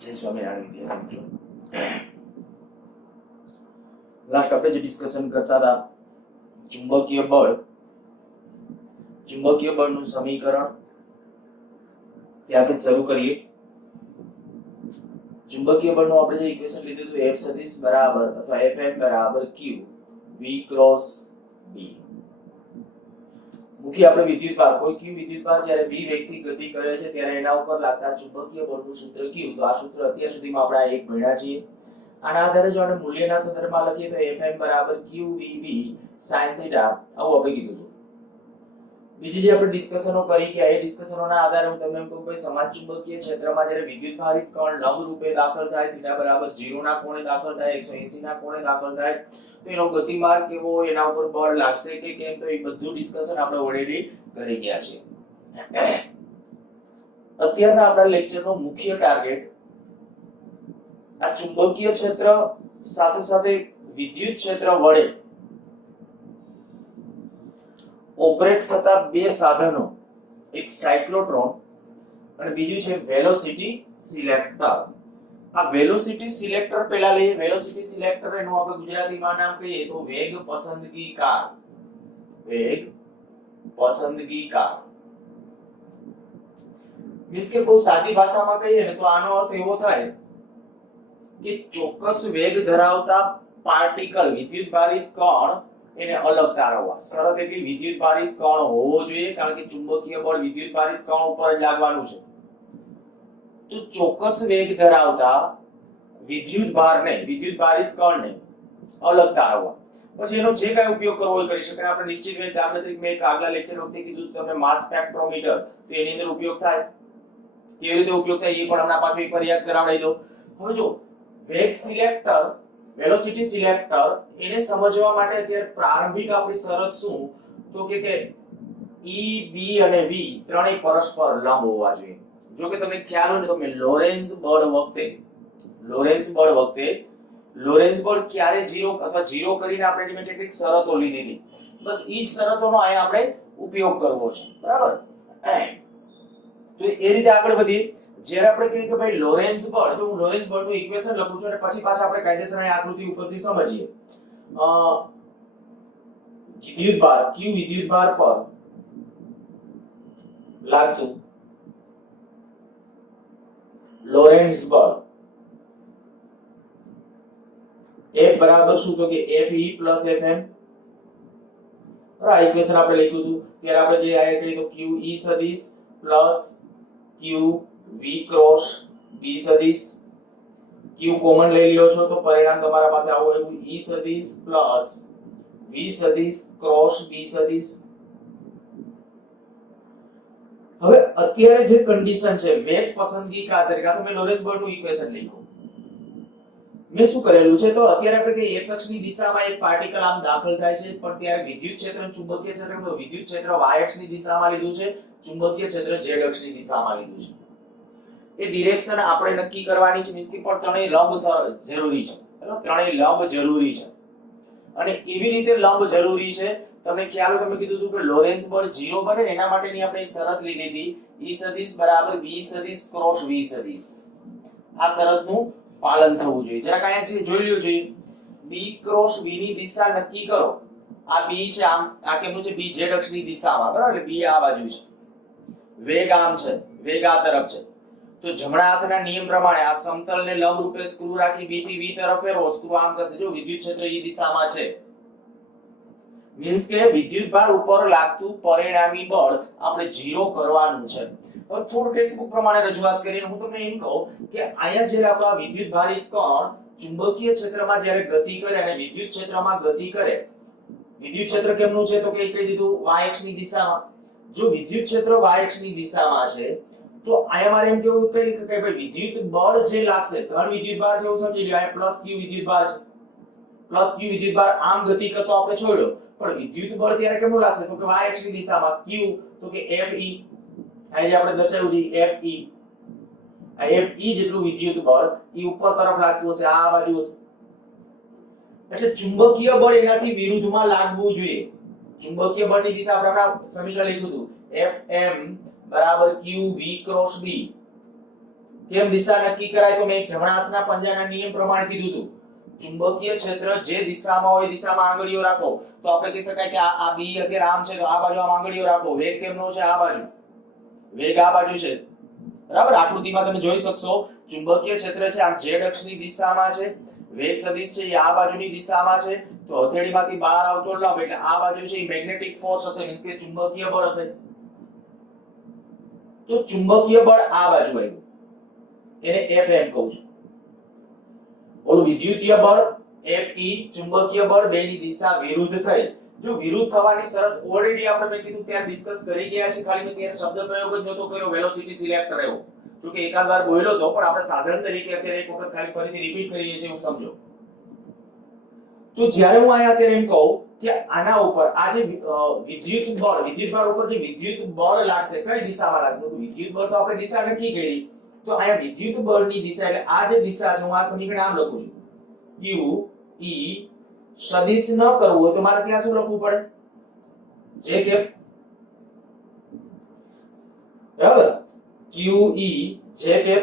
જય સ્વામિનારાયણ વિદ્યાર્થી મિત્રો, લાસ્ટ આપણે જે ડિસ્કશન કરતા હતા ચુંબકીય બળનું સમીકરણ ત્યાંથી શરૂ કરીએ. ચુંબકીય બળનું આપણે જે ઇક્વેશન લીધું હતું F સદિશ બરાબર અથવા Fm બરાબર Q V ક્રોસ B. મુખ્ય આપણે વિદ્યુતભાર કોઈ Q વિદ્યુતભાર જ્યારે V વેગથી ગતિ કરે છે ત્યારે એના ઉપર લાગતા ચુંબકીય બળનું સૂત્ર Q. તો આ સૂત્ર અત્યાર સુધીમાં આપણે આ એક ભણ્યા છીએ. આના આધારે જો આપણે મૂલ્યના સંદર્ભમાં લખીએ તો Fm બરાબર QVB sin θ આવું આપણે કીધું હતું. બીજી જે આપણે ડિસ્કશનો કરી કે એ ડિસ્કશનોના આધારે હું તમને એમ કહું કે સમાન ચુંબકીય ક્ષેત્રમાં જ્યારે વિદ્યુતભારિત કણ લંબ રૂપે દાખલ થાય θ બરાબર 0 ના કોણે દાખલ થાય 180 ના કોણે દાખલ થાય તો એનો ગતિમાર્ગ કેવો હોય, એના ઉપર બળ લાગશે કે કેમ, તો એ બધું ડિસ્કશન આપણે ઓલરેડી કરી ગયા છે. અત્યારના આપણા લેક્ચરનો મુખ્ય ટાર્ગેટ આ ચુંબકીય ક્ષેત્ર સાથે સાથે વિદ્યુત ક્ષેત્ર વડે ઓપરેટ થતા બે સાધનો, એક સાયક્લોટ્રોન અને બીજું છે વેલોસિટી સિલેક્ટર. આ વેલોસિટી સિલેક્ટર પહેલા લઈએ. વેલોસિટી સિલેક્ટર એનું આપણે ગુજરાતીમાં નામ કહીએ તો વેગ પસંદગીકાર. વેગ પસંદગીકાર મીન્સ કે બહુ સાદી ભાષામાં કહીએ ને તો આનો અર્થ એવો થાય કે ચોક્કસ વેગ ધરાવતા પાર્ટિકલ વિદ્યુતભારિત કણ એને અલગ તારવવા. શરત એટલી વિદ્યુતભારિત કણ હોવો જોઈએ, કારણ કે ચુંબકીય બળ વિદ્યુતભારિત કણ ઉપર જ લાગવાનું છે. તો ચોક્કસ વેગ ધરાવતા વિદ્યુતભારને વિદ્યુતભારિત કણને અલગ તારવવા. પછી એનો જે કાંઈ ઉપયોગ કરવો હોય કરી શકાય. આપણે નિશ્ચિત રીતે દાખલા તરીકે મેં આગલા લેક્ચર વખતે કીધું તમને માસ સ્પેક્ટ્રોમીટર, તો એની અંદર ઉપયોગ થાય. કેવી રીતે ઉપયોગ થાય એ પણ હમણાં પાછું એકવાર યાદ કરાવડાવી દઉં. હવે જો વેગ સિલેક્ટર, વેલોસિટી સિલેક્ટર એને સમજવા માટે અત્યારે પ્રારંભિક આપણી શરત શું તો કે E, B અને V ત્રણેય પરસ્પર લંબ હોવા જોઈએ. જો કે તમને ખ્યાલ હોય ને તો મેં લોરેન્ઝ બળ વખતે લોરેન્ઝ બળ ક્યારે 0 અથવા 0 કરીને આપણે એની કેટલીક શરતો લીધી હતી. બસ એ જ શરતોનો અહીંયા આપણે ઉપયોગ કરવો છે, બરાબર? તો એ રીતે આગળ વધીએ. જ્યારે આપણે કહીએ કે ભાઈ લોરેન્ઝ બળ, જો હું લોરેન્ઝ બળનું ઇક્વેશન લખું છું અને પછી પાછા આપણે કાયદેસર આ આકૃતિ ઉપરથી સમજીએ. વિદ્યુતભાર Q વિદ્યુતભાર પર લાગતું લોરેન્ઝ બળ F બરાબર શું તો કે Fe Fm. આ ઇક્વેશન આપણે લખ્યું હતું ત્યારે આપણે જે આયા કહીએ તો QE સદિશ plus Q V cross B સદિશ. Q કોમન લઈ લ્યો છો તો પરિણામ તમારા પાસે આવું આવ્યું E સદિશ પ્લસ V સદિશ ક્રોસ B સદિશ. હવે અત્યારે જે કન્ડિશન છે વેગ પસંદગી કા તરીકે તો મેં લોરેન્ઝ બળનું ઇક્વેશન લખ્યું. મેં શું કરેલું છે તો અત્યારે આપણે કે x અક્ષની દિશામાં એક પાર્ટિકલ આમ દાખલ થાય છે, પણ ત્યારે વિદ્યુત ક્ષેત્ર અને ચુંબકીય ક્ષેત્ર, વિદ્યુત ક્ષેત્ર y અક્ષની દિશામાં લીધું છે, ચુંબકીય ક્ષેત્ર z અક્ષની દિશામાં લીધું છે. એ ડિરેક્શન આપણે નક્કી કરવાની છે. મીન્સ કે પણ ત્રણેય લંબ જરૂરી છે. બરાબર? ત્રણેય લંબ જરૂરી છે અને એવી રીતે લંબ જરૂરી છે. તમને ખ્યાલ હોય, તમે કીધું હતું કે લોરેન્ઝ બળ 0 બને એના માટેની આપણે એક શરત લીધી હતી E સદિશ બરાબર B સદિશ ક્રોસ V સદિશ. આ શરતનું પાલન થવું જોઈએ. જરાક અહીંયા છે જોઈ લ્યો જોઈએ. B ક્રોસ V ની દિશા નક્કી કરો. આ B છે, આમ આ કેમનું છે? B z અક્ષની દિશામાં, બરાબર? એટલે B આ બાજુ છે, વેગ આમ છે, વેગ આ તરફ છે. તો જમણા હાથના નિયમ પ્રમાણે આ સમતલને લંબ રૂપે સ્ક્રૂ રાખી B થી V તરફ ફેરવો. સ્ક્રૂ આમ કરશે. જો વિદ્યુત ક્ષેત્ર એ દિશામાં છે, મીન્સ કે વિદ્યુતભાર ઉપર લાગતું પરિણામી બળ આપણે 0 કરવાનું છે. હવે થોડું ટેક્સ્ટબુક પ્રમાણે રજૂઆત કરીને હું તમને એમ કહું કે અહીંયા જે આપણા વિદ્યુતભારિત કણ ચુંબકીય ક્ષેત્રમાં જ્યારે ગતિ કરે અને વિદ્યુત ક્ષેત્રમાં ગતિ કરે, વિદ્યુત ક્ષેત્ર કેમનું છે તો કે કહી દીધું y અક્ષની દિશામાં. જો વિદ્યુત ક્ષેત્ર y અક્ષની દિશામાં છે તો અહીંયા મારે એમ કેવું કહી કે ભાઈ વિદ્યુત બળ જે લાગશે, ધન વિદ્યુતભાર છે એવું સમજી લો. આ પ્લસ q વિદ્યુતભાર છે, પ્લસ q વિદ્યુતભાર આમ ગતિ કરતો આપણે છોડ્યો, પણ વિદ્યુત બળ ત્યારે કેવું લાગશે તો કે y અક્ષની દિશામાં. q તો કે Fe, અહીં આપણે દર્શાવ્યું છે Fe. આ Fe જેટલું વિદ્યુત બળ એ ઉપર તરફ લાગતું હશે, આ બાજુ હશે. એટલે ચુંબકીય બળ એનાથી વિરુદ્ધમાં લાગવું જોઈએ. ચુંબકીય બળની દિશા આપણે આપણા સમીકરણ લખ્યું હતું Fm બરાબર q v ક્રોસ b. કેમ દિશા નક્કી કરાય તો મેં જમણા હાથના પંજાના નિયમ પ્રમાણે કીધું હતું ચુંબકીય ક્ષેત્ર જે દિશામાં હોય દિશામાં આંગળીઓ રાખો તો આપણે કહી શકાય કે આ b અત્યારે આમ છે તો આ બાજુ આમ આંગળીઓ રાખો વેગ કેમનો છે આ બાજુ વેગ આ બાજુ છે બરાબર આકૃતિમાં તમે જોઈ શકશો ચુંબકીય ક્ષેત્ર છે આમ z અક્ષની દિશામાં છે વેગ સદિશ છે એ આ બાજુની દિશામાં છે તો હથેળીમાંથી બહાર આવતો લંબ એટલે આ બાજુ છે એ મેગ્નેટિક ફોર્સ હશે મીન્સ કે ચુંબકીય બળ હશે તો ચુંબકીય બળ આ બાજુ આવ્યું એને Fm કહું છું ઓલું વિદ્યુતીય બળ Fe ચુંબકીય બળ બેની દિશા વિરુદ્ધ થઈ જો વિરુદ્ધ થવાની શરત ઓલરેડી આપણે મેં કીધું ત્યાં ડિસ્કસ કરી ગયા છે ખાલી મેં ત્યારે શબ્દ પ્રયોગ જ નહોતો કર્યો વેલોસિટી સિલેક્ટ કર્યો જો કે એકાદ વાર બોલ્યો તો પણ આપણે સાધન તરીકે અત્યારે એક વખત ખાલી ફરીથી રિપીટ કરીએ છીએ હું સમજો તો જ્યારે હું આયા અત્યારે એમ કહું કે આના ઉપર આ જે વિદ્યુત બળ ઉપર જે વિદ્યુત બળ લાગશે કઈ દિશામાં લાગશે તો વિદ્યુત બળ તો આપણે દિશા નક્કી કરી તો આયા વિદ્યુત બળની દિશા એટલે આ જે દિશા છે હું આ સમીકરણ આમ લખું છું q e સદિશ ન કરવું હોય તો મારે ત્યાં શું લખવું પડે જે કે બરાબર q e જે કે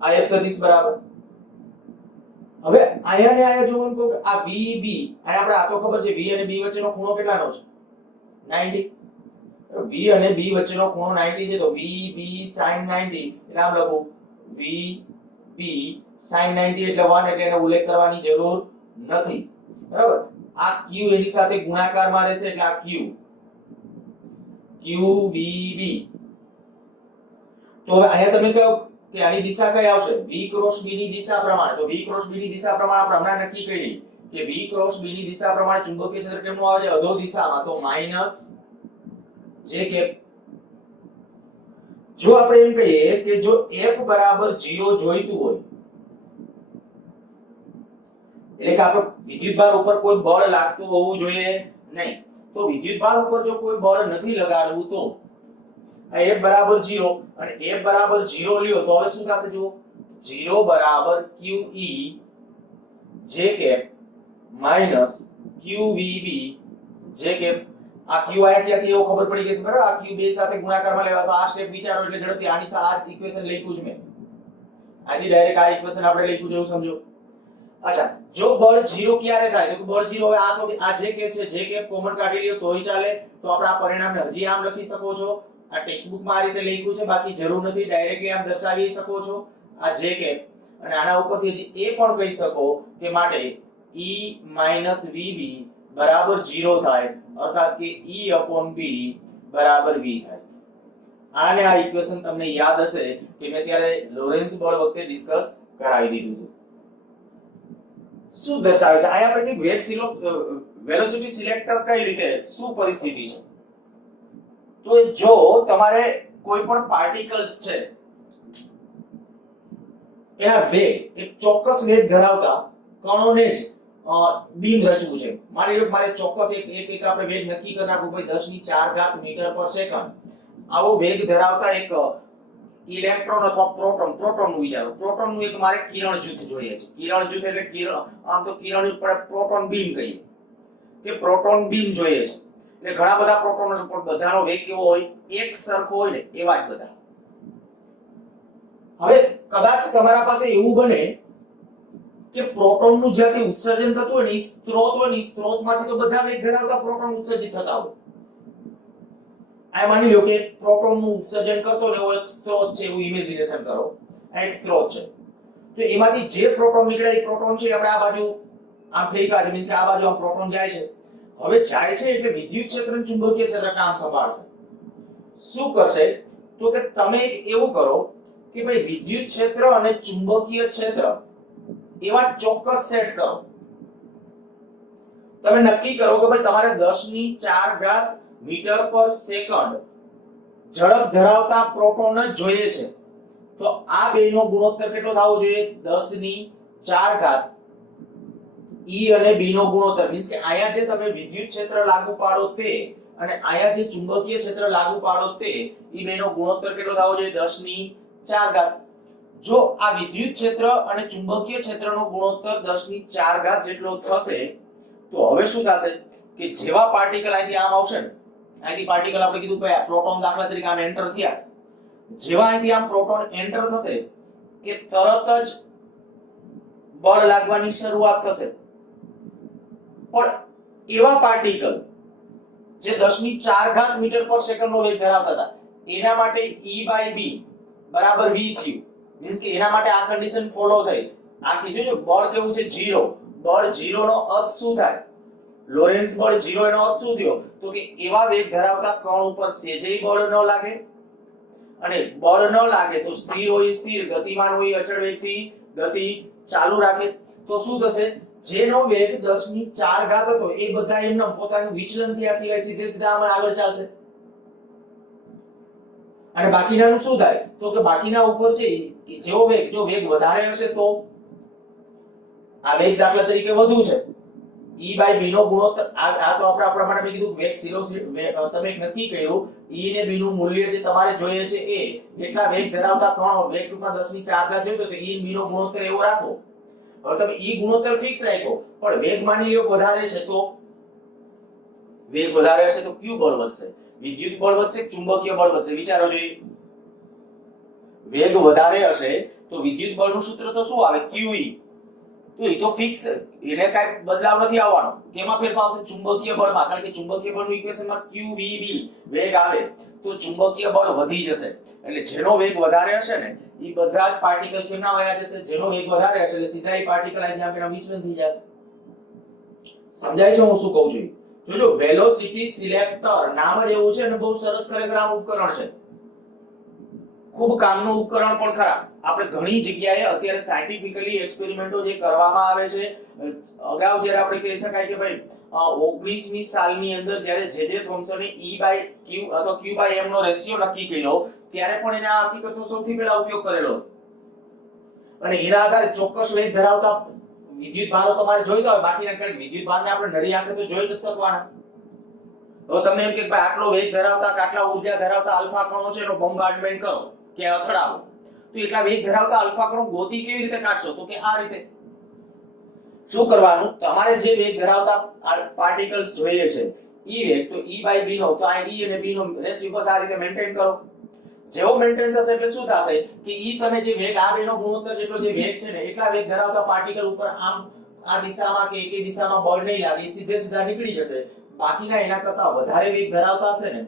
આ f સદિશ બરાબર હવે આયા ને આયા જો હું કહું કે આ VB આયા આપણે આ તો ખબર છે V અને B વચ્ચેનો ખૂણો કેટલાનો છે 90 V અને B વચ્ચેનો ખૂણો 90 છે તો VB sin 90 એટલે આમ લખું VB sin 90 એટલે 1 એટલે એનો ઉલ્લેખ કરવાની જરૂર નથી બરાબર આ Q એની સાથે ગુણાકારમાં રહેશે એટલે આ Q QVB તો હવે અહીંયા તમે કહો કે આની દિશા કઈ આવશે V ક્રોસ B ની દિશા પ્રમાણે તો V ક્રોસ B ની દિશા પ્રમાણે આપણે હમણાં નક્કી કરી કે V ક્રોસ B ની દિશા પ્રમાણે ચુંબકીય ક્ષેત્ર કેમનું આવે છે અધો દિશામાં તો માઈનસ જે કે જો આપણે એમ કહીએ કે જો F બરાબર 0 જોઈતું હોય એટલે કે આપણે વિદ્યુતભાર ઉપર કોઈ બળ લાગતું હોવું જોઈએ નહીં તો વિદ્યુતભાર ઉપર જો કોઈ બળ નથી લગાડવું તો આ F બરાબર 0 અને F બરાબર 0 લ્યો તો હવે શું થશે જુઓ 0 બરાબર QE જે કે માઈનસ QVB જે કે આ Q આયા ક્યાંથી એવો ખબર પડી ગઈ છે બરાબર આ Q બે સાથે ગુણાકારમાં લેવા તો આ સ્ટેપ વિચારો એટલે ઝડપથી આની સાથે આ ઇક્વેશન લખ્યું છે મેં આથી ડાયરેક્ટ આ ઇક્વેશન આપણે લખ્યું છે એવું સમજો અચ્છા જો બળ 0 ક્યારે થાય તો બળ 0 હવે આ તો આ જે કેપ છે જે કેપ કોમન કાઢી લ્યો તોય ચાલે તો આપણે આ પરિણામને હજી આમ લખી શકો છો આ ટેક્સ્ટ બુક માં આ રીતે લખ્યું છે બાકી જરૂર નથી ડાયરેક્ટલી આમ દર્શાવી શકો છો આ જે કેપ અને આના ઉપરથી હજી એ પણ કહી શકો કે માટે E VB બરાબર 0 થાય અર્થાત કે E/B બરાબર V થાય આને આ ઇક્વેશન તમને યાદ હશે કે મેં ત્યારે લોરેન્સ બળ વખતે ડિસ્કસ કરાવી દીધું હતું શું દર્શાવે છે આયા આપણે વેગ વેલોસિટી સિલેક્ટર કઈ રીતે શું પરિસ્થિતિ છે તો જો તમારે કોઈ પણ પાર્ટિકલ્સ છે એના વેગ એક ચોક્કસ વેગ ધરાવતા કણોને જ બીમ રચવું છે માની લો મારે ચોક્કસ એક આપણે વેગ નક્કી કરી નાખવું ભાઈ 10⁴ મીટર પર સેકન્ડ આવો વેગ ધરાવતા એક ઇલેક્ટ્રોન અથવા પ્રોટોન નું વિચારો પ્રોટોન નું એક મારે કિરણ જૂથ જોઈએ છે કિરણ જૂથ એટલે કિરણ આમ તો કિરણ ઉપર પ્રોટોન બીમ કહીએ કે પ્રોટોન બીમ જોઈએ છે એટલે ઘણા બધા પ્રોટોનો છે પણ બધાનો વેગ કેવો હોય એક સરખો હોય ને એવા જ બધા હવે કદાચ તમારા પાસે એવું બને કે પ્રોટોન નું જ્યાંથી ઉત્સર્જન થતું હોય ને સ્ત્રોત હોય ને સ્ત્રોતમાંથી તો બધા વેગ ધરાવતા પ્રોટોન ઉત્સર્જિત થતા હોય આ માની લો કે પ્રોટોન નું ઉત્સર્જન કરતો ને એવો એક સ્ત્રોત છે એવું ઇમેજિનેશન કરો આ એક સ્ત્રોત છે તો એમાંથી જે પ્રોટોન નીકળે એ પ્રોટોન છે આપણે આ બાજુ આમ ફેંકા છે મીન્સ કે આ બાજુ આમ પ્રોટોન જાય છે હવે જાય છે એટલે વિદ્યુત ક્ષેત્ર અને ચુંબકીય ક્ષેત્ર કામ સંભાળશે શું કરશે તો કે તમે એવું કરો કે ભાઈ વિદ્યુત ક્ષેત્ર અને ચુંબકીય ક્ષેત્ર એવા ચોક્કસ સેટ કરો તમે નક્કી કરો કે ભાઈ તમારે 10⁴ મીટર પર સેકન્ડ ઝડપ ધરાવતા પ્રોટોન જ જોઈએ છે તો આ બેનો ગુણોત્તર કેટલો થવો જોઈએ 10⁴ E અને B નો ગુણોત્તર મીન્સ કે આયા જે તમે વિદ્યુત ક્ષેત્ર લાગુ પાડો તે અને આયા જે ચુંબકીય ક્ષેત્ર લાગુ પાડો તે ઈ બેનો ગુણોત્તર કેટલો થવો જોઈએ 10⁴ જો આ વિદ્યુત ક્ષેત્ર અને ચુંબકીય ક્ષેત્રનો ગુણોત્તર 10⁴ જેટલો થશે તો હવે શું થશે કે જેવા પાર્ટિકલ અહીંથી આમ આવશે ને, અહીંથી પાર્ટિકલ આપણે કીધું કે પ્રોટોન દાખલા તરીકે આમ એન્ટર થયા, જેવા અહીંથી આમ પ્રોટોન એન્ટર થશે કે તરત જ બળ લાગવાની શરૂઆત થશે. પણ એવા પાર્ટિકલ જે 10⁴ મીટર પર સેકન્ડનો વેગ ધરાવતા હતા એના માટે E/b બરાબર v થયું. મીન્સ કે એના માટે આ કન્ડિશન ફોલો થઈ. આ કીધું છે બળ કેવું છે 0. બળ 0 નો અર્થ શું થાય? લોરેન્સ બળ 0 એનો અર્થ શું થયો? તો કે એવા વેગ ધરાવતા કણ ઉપર સેજેય બળ ન લાગે, અને બળ ન લાગે તો સ્થિર હોય સ્થિર, ગતિમાન હોય અચળ વેગથી ગતિ ચાલુ રાખે. તો શું થશે? જેનો વેગ 10⁴ હતો એ બધા એમના પોતાનું વિચલન થયા સિવાય સીધે સીધા આમાં આગળ ચાલશે. અને બાકીનાનું શું થાય? તો કે બાકીના ઉપર છે જેવો વેગ, જો વેગ વધારે હશે તો આ વેગ દાખલા તરીકે વધુ છે, E/b નો ગુણોત્તર આ તો આપણા માટે મેં કીધું વેગ 0 તમે નક્કી કર્યું E ને b નું મૂલ્ય જે તમારે જોઈએ છે એ એટલા વેગ ધરાવતા કણો વેગ ટૂંકમાં 10⁴ જોઈતો તો E b નો ગુણોત્તર એવો રાખો. હવે તમે E ગુણોત્તર ફિક્સ રાખ્યો પણ વેગ માની લ્યો વધારે છે તો વેગ વધારે હશે તો કયું બળ વધશે? વિદ્યુત બળ વધશે કે ચુંબકીય બળ વધશે? વિચારો જોઈએ. વેગ વધારે હશે તો વિદ્યુત બળનું સૂત્ર તો શું આવે? QE. તો એ તો ફિક્સ, એને કાઈ બદલાવ નથી આવવાનો. કેમાં ફેરફાર આવશે? ચુંબકીય બળમાં. કારણ કે ચુંબકીય બળનું ઇક્વેશનમાં QVB વેગ આવે તો ચુંબકીય બળ વધી જશે. એટલે જેનો વેગ વધારે હશે ને એ બધા જ પાર્ટિકલ કેમના વયા જશે? જેનો વેગ વધારે હશે એટલે સીધા એ પાર્ટિકલ અહીંથી આપેલા વિચલન થઈ જશે. સમજાય છે હું શું કહું છું? જોજો, વેલોસિટી સિલેક્ટર નામ જ એવું છે અને બહુ સરસ ખરેખર આ ઉપકરણ છે. ખૂબ કામનું ઉપકરણ પણ ખરા. આપણે ઘણી જગ્યાએ અત્યારે સાયન્ટિફિકલી એક્સપેરિમેન્ટો જે કરવામાં આવે છે, અગાઉ જ્યારે આપણે કહી શકાય કે ભાઈ 19મી સાલની અંદર જ્યારે જે થોમ્સને E/q અથવા q/m નો રેશિયો નક્કી કર્યો ત્યારે પણ એને આ હકીકતનો સૌથી પહેલા ઉપયોગ કરેલો. અને એના આધારે ચોક્કસ વેગ ધરાવતા વિદ્યુત ભારો તમારે જોઈતા હોય, બાકીના કારણ વિદ્યુત ભારને આપણે નરી આંખે તો જોઈ નથી શકવાના. હવે તમને એમ કે ભાઈ આટલો વેગ ધરાવતા કે આટલા ઊર્જા ધરાવતા આલ્ફા કણો છે એનો બોમ્બાર્ડમેન્ટ કરો કે અથડાવો, તો એટલા વેગ ધરાવતા આલ્ફા કણો ગોતી કેવી રીતે કાઢશો? તો કે આ રીતે. શું કરવાનું? તમારે જે વેગ ધરાવતા પાર્ટિકલ્સ જોઈએ છે E વેગ, તો E/b નો તો આ E અને b નો રેશિયો બસ આ રીતે મેન્ટેન કરો. જેવો મેન્ટેન થશે એટલે શું થશે કે E તમે જે વેગ આ બેનો ગુણોત્તર જેટલો જે વેગ છે ને એટલા વેગ ધરાવતા પાર્ટિકલ ઉપર આમ આ દિશામાં કે એક દિશામાં બળ નહીં લાગે, સીધે સીધા નીકળી જશે. બાકીના એના કરતા વધારે વેગ ધરાવતા હશે ને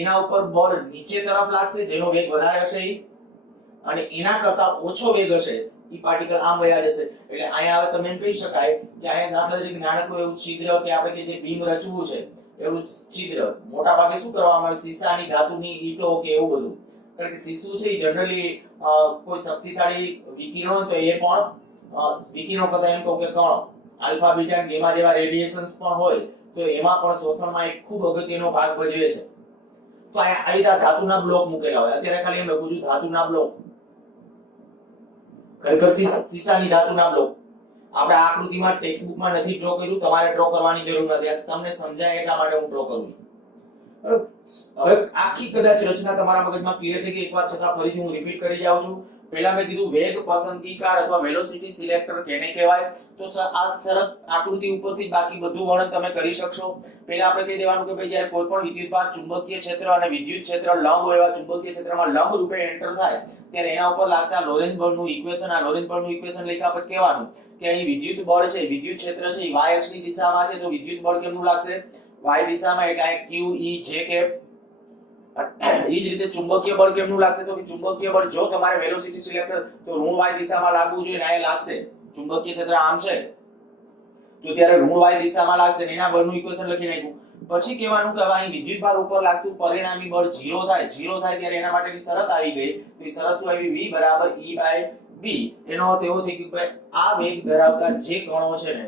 એના ઉપર બળ નીચે તરફ લાગશે, જેનો વેગ વધારે હશે અને એના કરતા ઓછો વેગ હશે એ પાર્ટિકલ આમ વયા જશે. એટલે અહીંયા હવે તમે એમ કહી શકાય કે અહીંયા દાખલા તરીકે નાનકડું એવું છિદ્ર કે આપણે કે જે બીમ રચવું છે એવું છિદ્ર મોટા ભાગે શું કરવામાં આવે? સીસાની ધાતુની ઈંટો કે એવું બધું. કારણ કે સીસુ છે એ જનરલી કોઈ શક્તિશાળી વિકિરણો તો એ પણ વિકિરણો કરતા એમ કહું કે કણો આલ્ફા બીટા ગેમા જેવા રેડિયેશન્સ પણ હોય તો એમાં પણ શોષણમાં એક ખૂબ અગત્યનો ભાગ ભજવે છે. તો અહીંયા આવી રીતે ધાતુના બ્લોક મૂકેલા હોય. અત્યારે ખાલી એમ લખું છું ધાતુના બ્લોક, ખરેખર સીસાની ધાતુના બ્લોક. આપણે આ આકૃતિમાં ટેક્સ્ટ બુકમાં નથી ડ્રો કર્યું, તમારે ડ્રો કરવાની જરૂર નથી. તમને સમજાય એટલા માટે હું ડ્રો કરું છું. હવે આખી કદાચ રચના તમારા મગજમાં ક્લિયર થઈ ગઈ. એકવાર છતાં ફરીથી હું રિપીટ કરી જાઉં છું. પહેલા મેં કીધું વેગ પસંદગીકાર અથવા વેલોસિટી સિલેક્ટર કેને કહેવાય? તો આ સરસ આકૃતિ ઉપરથી બાકી બધું વર્ણન તમે કરી શકશો. પહેલા આપણે કહી દેવાનું કે ભાઈ જ્યારે કોઈ પણ વિદ્યુતભાર ચુંબકીય ક્ષેત્ર અને વિદ્યુત ક્ષેત્ર લંબ હોય એવા ચુંબકીય ક્ષેત્રમાં લંબ રૂપે એન્ટર થાય ત્યારે એના ઉપર લાગતા લોરેન્ઝ બળનું ઇક્વેશન, આ લોરેન્ઝ બળનું ઇક્વેશન લખ્યા પછી કહેવાનું કે અહીં વિદ્યુત બળ છે, વિદ્યુત ક્ષેત્ર છે એ y અક્ષની દિશામાં છે તો વિદ્યુત બળ કેમનું લાગશે? y દિશામાં. એટલે q e j કેપ. એ જ રીતે ચુંબકીય બળ કેમનું લાગશે? તો કે ચુંબકીય બળ જો તમારે વેલોસિટી સિલેક્ટર તો ઋણ y દિશામાં લાગવું જોઈએ ને આ લાગશે. ચુંબકીય ક્ષેત્ર આમ છે તો ત્યારે ઋણ y દિશામાં લાગશે ને એના બળનું ઇક્વેશન લખી નાખ્યું. પછી કહેવાનું કે હવે અહીં વિદ્યુતભાર ઉપર લાગતું પરિણામી બળ 0 થાય. 0 થાય ત્યારે એના માટેની શરત આવી ગઈ. તો એ શરત શું આવી? v બરાબર E/b. એનો અર્થ એવો થઈ કે આ વેગ ધરાવતા જે કણો છે ને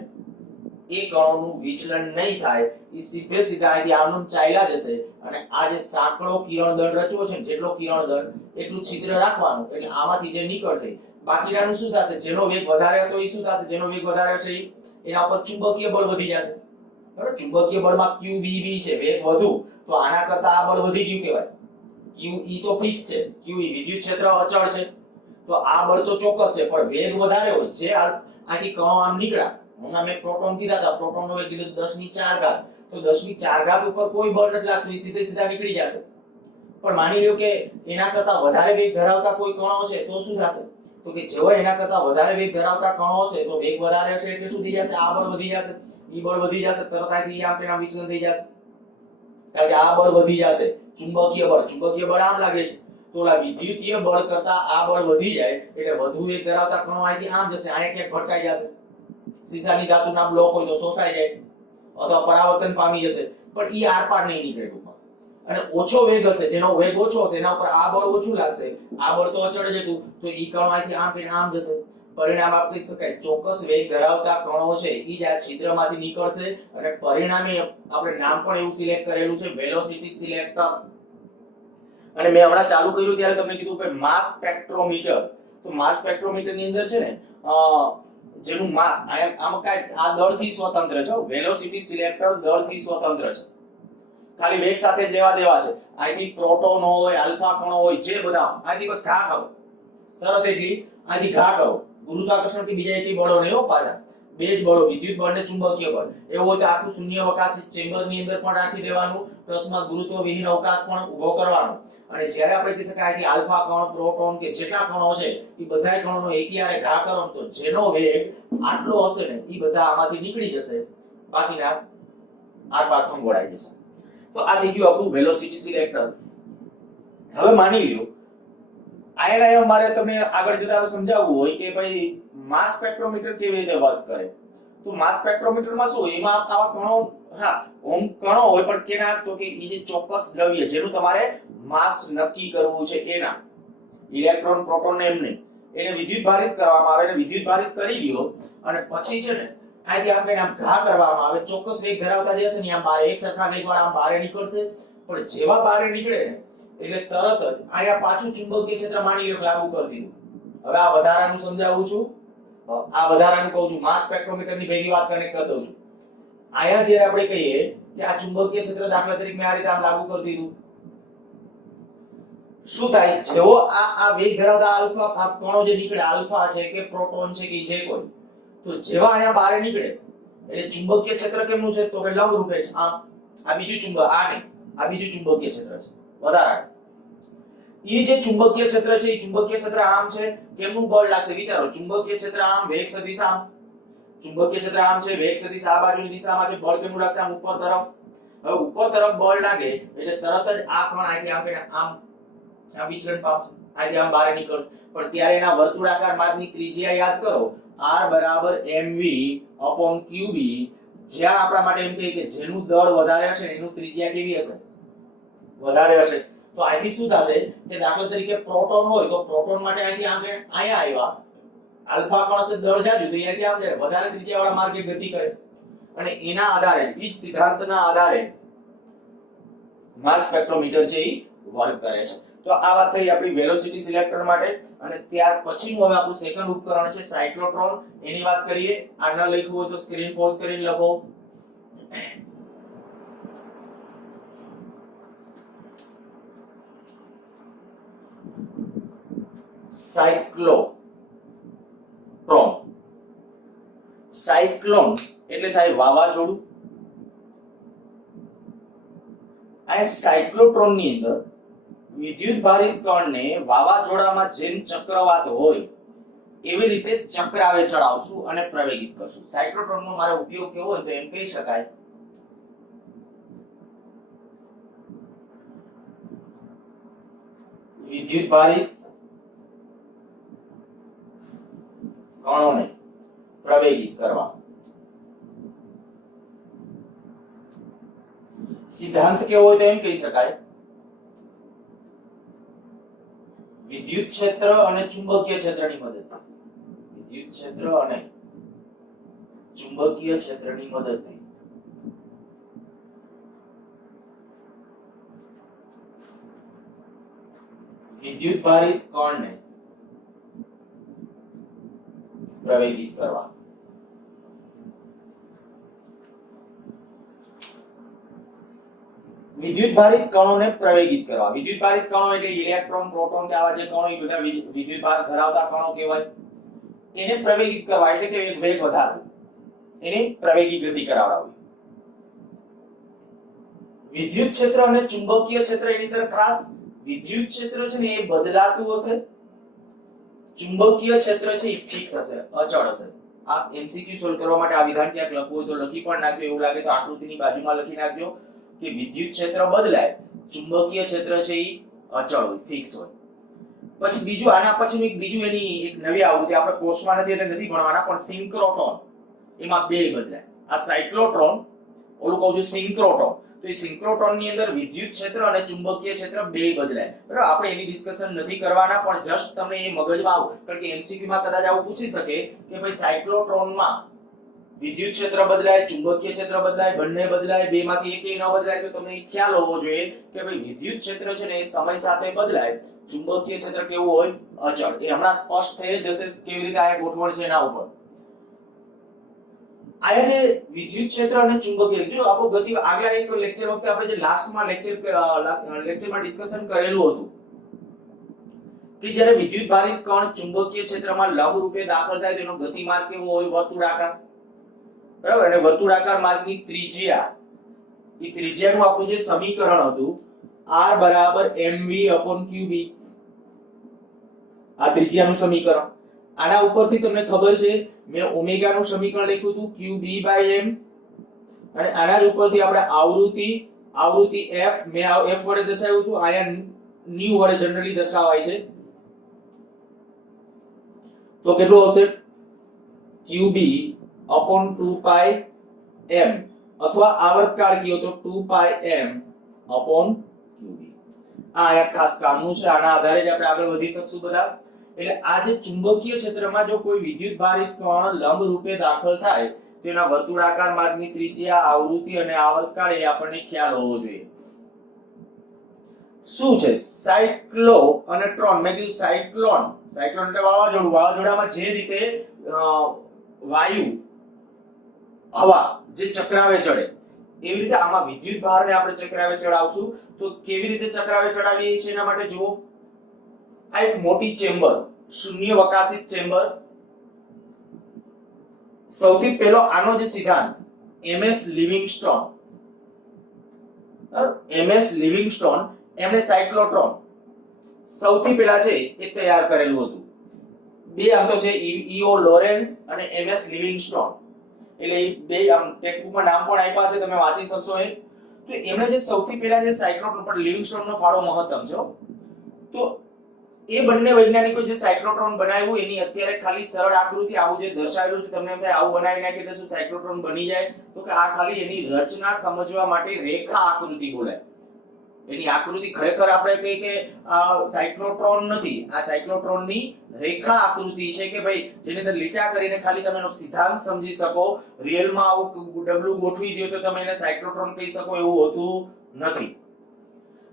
એ કણોનું વિચલન નહીં થાય, એ સીધે સીધા અહીંથી આમનું ચાલ્યા જશે અને આ જે સાંકડો કિરણ દળ રચવો છે જેટલો કિરણ દળ એટલું છિદ્ર રાખવાનું. એટલે આમાંથી જે નીકળશે બાકીનાનું શું થશે? જેનો વેગ વધારે હતો એ શું થશે? જેનો વેગ વધારે હશે એના ઉપર ચુંબકીય બળ વધી જશે. બરાબર? ચુંબકીય બળમાં QVB છે, વેગ વધુ, તો આના કરતા આ બળ વધી ગયું કહેવાય. QE તો ફિક્સ છે, QE વિદ્યુત ક્ષેત્ર અચળ છે તો આ બળ તો ચોક્કસ છે, પણ વેગ વધારે હોય જે આથી કણો આમ નીકળ્યા. હમણાં મેં પ્રોટોન કીધા હતા, પ્રોટોનનો વેગ 10⁴ તો તો 10⁴ ઉપર કોઈ બળ નથી લાગતું, એ સીધે સીધા નીકળી જશે. પણ માની લ્યો કે એના કરતા વધારે વેગ ધરાવતા કોઈ કણો છે તો શું થશે? તો કે જેવો એના કરતા વધારે વેગ ધરાવતા કણો છે તો વેગ વધારે હશે એટલે શું થઈ જશે? આ બળ વધી જશે, ઈ બળ વધી જશે, તરત આથી આમ કે આમ વિચલન થઈ જશે. કારણ કે આ બળ વધી જશે, ચુંબકીય બળ આમ લાગે છે, તો ઓલા વિદ્યુતીય બળ કરતા આ બળ વધી જાય એટલે વધુ વેગ ધરાવતા કણો અહીંથી આમ જશે, અહીંયા ક્યાંક ભટકાઈ જશે. સીસાની ધાતુના બ્લોક હોય તો શોષાઈ જાય અથવા પરાવર્તન પામી જશે, પણ ઈ આરપાર નહીં નીકળે ટૂંકમાં. અને ઓછો વેગ હશે, જેનો વેગ ઓછો હશે એના ઉપર આ બળ ઓછું લાગશે, આ બળ તો અચળ જ હતું, તો ઈ કણો અહીંથી આમ કે આમ જશે. પરિણામ આપી શકાય ચોક્કસ વેગ ધરાવતા કણો છે ઈ જ આ છિદ્રમાંથી નીકળશે, અને પરિણામે આપણે નામ પણ એવું સિલેક્ટ કરેલું છે વેલોસિટી સિલેક્ટર. અને મેં હમણાં ચાલુ કર્યું ત્યારે તમને કીધું કે માસ સ્પેક્ટ્રોમીટર, તો માસ સ્પેક્ટ્રોમીટર ની અંદર છે ને જેનું માસ આમાં કાંઈ આ દળથી સ્વતંત્ર છે, વેલોસિટી સિલેક્ટર દળથી સ્વતંત્ર છે, ખાલી વેગ સાથે જ લેવા દેવા છે. અહીંથી પ્રોટોન હોય, આલ્ફા કણો હોય, જે બધા અહીંથી બસ ઘા કરો, શરત એટલી અહીંથી ઘા કરો, ગુરુત્વાકર્ષણથી બીજા એકેય બળો નહીં હો પાછા, બે જ બળો, વિદ્યુત બળ ને ચુંબકીય બળ. એવું હોય તો આખું શૂન્યાવકાશ ચેમ્બર ની અંદર પણ રાખી દેવાનું, પ્લસમાં ગુરુત્વ વિહીન અવકાશ પણ ઉભો કરવાનો. અને જ્યારે આપણે કહી શકાય અહીંથી આલ્ફા કણ, પ્રોટોન કે જેટલા કણો છે એ બધાય કણોનો એકીયારે ઘા કરો તો જેનો વેગ આટલો હશે ને એ બધા આમાંથી નીકળી જશે, બાકીના આરપાર ફંગોળાઈ જશે. તો આ થઈ ગયું આપણું વેલોસિટી સિલેક્ટર. હવે માની લ્યો આયા મારે તમને આગળ જતા સમજાવવું હોય કે ભાઈ માસ સ્પેક્ટ્રોમીટર કેવી રીતે વર્ક કરે. તો માસ સ્પેક્ટ્રોમીટરમાં શું, એમાં આવા કણો, હા કણો હોય પણ કેના, તો કે એ જે ચોક્કસ દ્રવ્ય જેનું તમારે માસ નક્કી કરવું છે એના, ઇલેક્ટ્રોન પ્રોટોન ને એમ નહીં, એને વિદ્યુત ભારિત કરવામાં આવે, અને વિદ્યુત ભારિત કરી દો અને પછી છે ને અહીંથી આપણે આમ ઘા કરવામાં આવે, ચોક્કસ વેગ ધરાવતા જે હશે ને આમ બહાર એક સરખા વેગ વાળા આમ બહાર નીકળશે. પણ જેવા બહાર નીકળે ને એટલે તરત જ અહીંયા પાછું ચુંબકીય ક્ષેત્ર માની લો લાગુ કરી દીધું. હવે આ વધારાનું સમજાવું છું, આ વધારાનું કહું છું, માસ સ્પેક્ટ્રોમીટર ની ભેગી વાત કનેક્ટ કરી દઉં છું. અહીંયા જે આપણે કહીએ કે આ ચુંબકીય ક્ષેત્ર દાખલા તરીકે મેં આ રીતે આમ લાગુ કરી દીધું, શું થાય? જેવો આ વેગ ધરાવતા આલ્ફા કણો જે નીકળે, આલ્ફા છે કે પ્રોટોન છે કે જે કોઈ, તો જેવા અહીંયા બહાર નીકળે એટલે ચુંબકીય ક્ષેત્ર કેમનું છે? તો કે લંબ રૂપે છે. આ બીજું ચુંબક, આ નહીં, આ બીજું ચુંબકીય ક્ષેત્ર છે વધારાનું. ઈ જે ચુંબકીય ક્ષેત્ર છે, એ ચુંબકીય ક્ષેત્ર આમ છે, કેમનું બળ લાગશે વિચારો. ચુંબકીય ક્ષેત્ર આમ, વેગ સદિશ આમ, ચુંબકીય ક્ષેત્ર આમ છે, વેગ સદિશ આ બાજુની દિશામાં છે, બળ કેમનું લાગશે? આમ ઉપર તરફ. હવે ઉપર તરફ બળ લાગે એટલે તરત જ આ કણ અહીંથી આમ કે આમ વિચલન પામશે, અહીંથી આમ બહાર નીકળશે. પણ ત્યારે એના વર્તુળાકાર માર્ગની ત્રિજ્યા યાદ કરો, r mv/qb, જ્યાં આપણા માટે એમ કહે કે જેનું દળ વધારે હશે એનું ત્રિજ્યા કેવી હશે? વધારે હશે. તો અહીંથી શું થશે કે દાખલા તરીકે પ્રોટોન હોય તો પ્રોટોન માટે અહીંથી આમ કે અહીંયા આવ્યા, આલ્ફા કણ છે દળ જાજુ, તો અહીંથી આમ જાય વધારે ત્રિજ્યા વાળા માર્ગે ગતિ કરે. અને એના આધારે, ઈ જ સિદ્ધાંતના આધારે માસ સ્પેક્ટ્રોમીટર છે એ વર્ક કરે છે. તો આ વાત થઈ આપણી વેલોસિટી સિલેક્ટર માટે. અને ત્યાર પછીનું હવે આપણું સેકન્ડ ઉપકરણ છે સાયક્લોટ્રોન, એની વાત કરીએ. આ ન લખ્યું હોય તો સ્ક્રીન પોઝ કરીને લખો. સાયક્લોટ્રોન, સાયક્લોન એટલે થાય વાવાઝોડું. આ સાયક્લોટ્રોન ની અંદર વિદ્યુત ભારિત કણને વાવાઝોડામાં જેમ ચક્રવાત હોય એવી રીતે ચક્રાવે ચડાવશું અને પ્રવેગિત કરશું. સાયક્લોટ્રોનનો મારો ઉપયોગ કેવો હોય તો એમ કહી શકાય વિદ્યુત ભારિત કણોને પ્રવેગિત કરવા. સિદ્ધાંત કેવો હોય તો એમ કહી શકાય વિદ્યુત ક્ષેત્ર અને ચુંબકીય ક્ષેત્રની મદદથી, વિદ્યુત ક્ષેત્ર અને ચુંબકીય ક્ષેત્રની મદદથી વિદ્યુત ભારિત કણને પ્રવેગિત કરવા. વિદ્યુત ભારિત કણોને પ્રવેગિત કરવા. વિદ્યુત ભારિત કણો એટલે ઇલેક્ટ્રોન, પ્રોટોન કે આવા જે કણો એ બધા વિદ્યુત ભાર ધરાવતા કણો કહેવાય. એને પ્રવેગિત કરવા એટલે કે વેગ વધારવો, એને પ્રવેગી ગતિ કરાવડાવવી. વિદ્યુત ક્ષેત્ર અને ચુંબકીય ક્ષેત્ર એની અંદર ખાસ વિદ્યુત ક્ષેત્ર છે ને એ બદલાતું હશે, ચુંબકીય ક્ષેત્ર છે એ ફિક્સ હશે, અચળ હશે. આ એમસીક્યુ સોલ્વ કરવા માટે આ વિધાન ક્યાંક લખવું હોય તો લખી પણ નાખજો, એવું લાગે તો આકૃતિની બાજુમાં લખી નાખજો કે વિદ્યુત ક્ષેત્ર બદલાય, ચુંબકીય ક્ષેત્ર છે એ અચળ હોય, ફિક્સ હોય. પછી બીજું આના પછીનું એક બીજું એની એક નવી આવૃત્તિ આપણે કોર્સમાં નથી એટલે નથી ભણવાના, પણ સિન્ક્રોટ્રોન, એમાં બે બદલાય. આ સાયક્લોટ્રોન, ઓલું કહું છું સિન્ક્રોટ્રોન. તો એ સિન્ક્રોટ્રોન ની અંદર વિદ્યુત ક્ષેત્ર અને ચુંબકીય ક્ષેત્ર બે બદલાય. બરાબર, આપણે એની ડિસ્કશન નથી કરવાના, પણ જસ્ટ તમને એ મગજમાં આવું, કારણ કે એમસીક્યુ માં કદાચ આવું પૂછી શકે કે ભાઈ સાયક્લોટ્રોન માં વિદ્યુત ક્ષેત્ર બદલાય, ચુંબકીય ક્ષેત્ર બદલાય, બંને બદલાય, બેમાંથી એકેય ન બદલાય, તો તમને ખ્યાલ હોવો જોઈએ કે ભાઈ વિદ્યુત ક્ષેત્ર છે ને એ સમય સાથે બદલાય, ચુંબકીય ક્ષેત્ર કેવું હોય, અચળ. એ હમણાં સ્પષ્ટ થઈ જશે કેવી રીતે આ ગોઠવણ છે એના ઉપર. આયા જે વિદ્યુત ક્ષેત્ર અને ચુંબકીય, જો આપણો ગતિ આગલા એક લેક્ચર વખતે આપણે જે લાસ્ટમાં લેક્ચરમાં ડિસ્કશન કરેલું હતું કે જ્યારે વિદ્યુત ભારિત કણ ચુંબકીય ક્ષેત્રમાં લંબ રૂપે દાખલ થાય તેનો ગતિમાર્ગ કેવો હોય, વર્તુળાકાર. બરાબર, અને વર્તુળાકાર માર્ગની ત્રિજ્યા, એ ત્રિજ્યાનું આપણું જે સમીકરણ હતું r બરાબર mv/qb, આ ત્રિજ્યાનું સમીકરણ. આના ઉપરથી તમને ખબર છે મેં ઓમેગા નું સમીકરણ લખ્યું હતું qb/m, અને આના જ ઉપરથી આપણે આવૃત્તિ f મેં f વડે દર્શાવ્યું હતું, આયા ન્યુ વડે જનરલી દર્શાવાય છે. તો કેટલું આવશે qb/2πm, અથવા આવર્તકાળ કયો તો 2πm/qb. આ એક ખાસ કામનું છે, આના આધારે જ આપણે આગળ વધી શકશું બધા. એટલે આ જે ચુંબકીય ક્ષેત્રમાં જો કોઈ વિદ્યુત ભારિત કણ લંબ રૂપે દાખલ થાય તો એના વર્તુળાકાર માર્ગની ત્રિજ્યા, આવૃત્તિ અને આવર્તકાળ એ આપણને ખ્યાલ હોવો જોઈએ. શું છે સાયક્લો અને ટ્રોન? મેં કીધું સાયક્લોન એટલે વાવાઝોડું. વાવાઝોડામાં જે રીતે વાયુ, હવા જે ચક્રાવે ચડે, એવી રીતે આમાં વિદ્યુત ભારને આપણે ચક્રાવે ચડાવશું. તો કેવી રીતે ચક્રાવે ચડાવીએ છીએ એના માટે જુઓ, આ એક મોટી ચેમ્બર, શૂન્યાવકાશિત ચેમ્બર. સૌથી પહેલો આનો જે સિદ્ધાંત એમએસ લિવિંગસ્ટોન એમણે સાયક્લોટ્રોન સૌથી પહેલા છે એ તૈયાર કરેલું હતું. બે આમ તો છે ઈઓ લોરેન્સ અને એમએસ લિવિંગસ્ટોન, એટલે એ બે આમ ટેક્સ્ટબુકમાં નામ પણ આપ્યા છે, તમે વાંચી શકશો. એ તો એમણે જે સૌથી પહેલા જે સાયક્લોટ્રોન પર લિવિંગસ્ટોનનો ફાળો મહત્તમ છે. તો એ બંને વૈજ્ઞાનિકો જે સાયક્લોટ્રોન બનાવ્યું એની અત્યારે ખાલી સરળ આકૃતિ આવું જે દર્શાવેલું છે, તમને એમ થાય આવું બનાવી નાખીએ એટલે શું સાયક્લોટ્રોન બની જાય? તો કે આ ખાલી એની રચના સમજવા માટે રેખા આકૃતિ બોલાય. એની આકૃતિ ખરેખર આપણે કહીએ કે સાયક્લોટ્રોન નથી, આ સાયક્લોટ્રોનની રેખા આકૃતિ છે કે ભાઈ જેની અંદર લીટા કરીને ખાલી તમે એનો સિદ્ધાંત સમજી શકો. રિયલમાં આવું ડબલું ગોઠવી દો તો તમે એને સાયક્લોટ્રોન કહી શકો એવું હોતું નથી.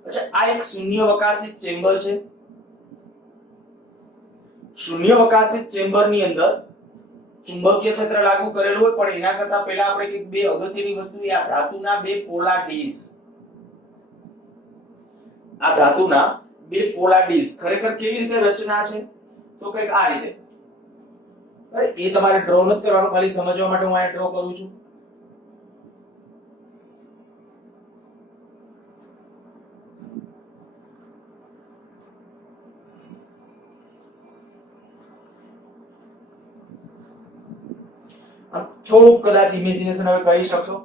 અચ્છા, આ એક શૂન્યાવકાશિત ચેમ્બર છે. શૂન્યાવકાશિત ચેમ્બરની અંદર ચુંબકીય ક્ષેત્ર લાગુ કરેલું હોય, પણ એના કરતા પહેલા આપણે એક બે અગત્યની વસ્તુ, આ ધાતુના બે પોલા ડીશ, આ ધાતુના બે પોલા ડીશ ખરેખર કેવી રીતે રચના છે? તો કંઈક આ રીતે. અરે એ તમારે ડ્રો નથી કરવાનું, ખાલી સમજવા માટે હું આ ડ્રો કરું છું. થોડુંક કદાચ ઇમેજિનેશન હવે કરી શકશો.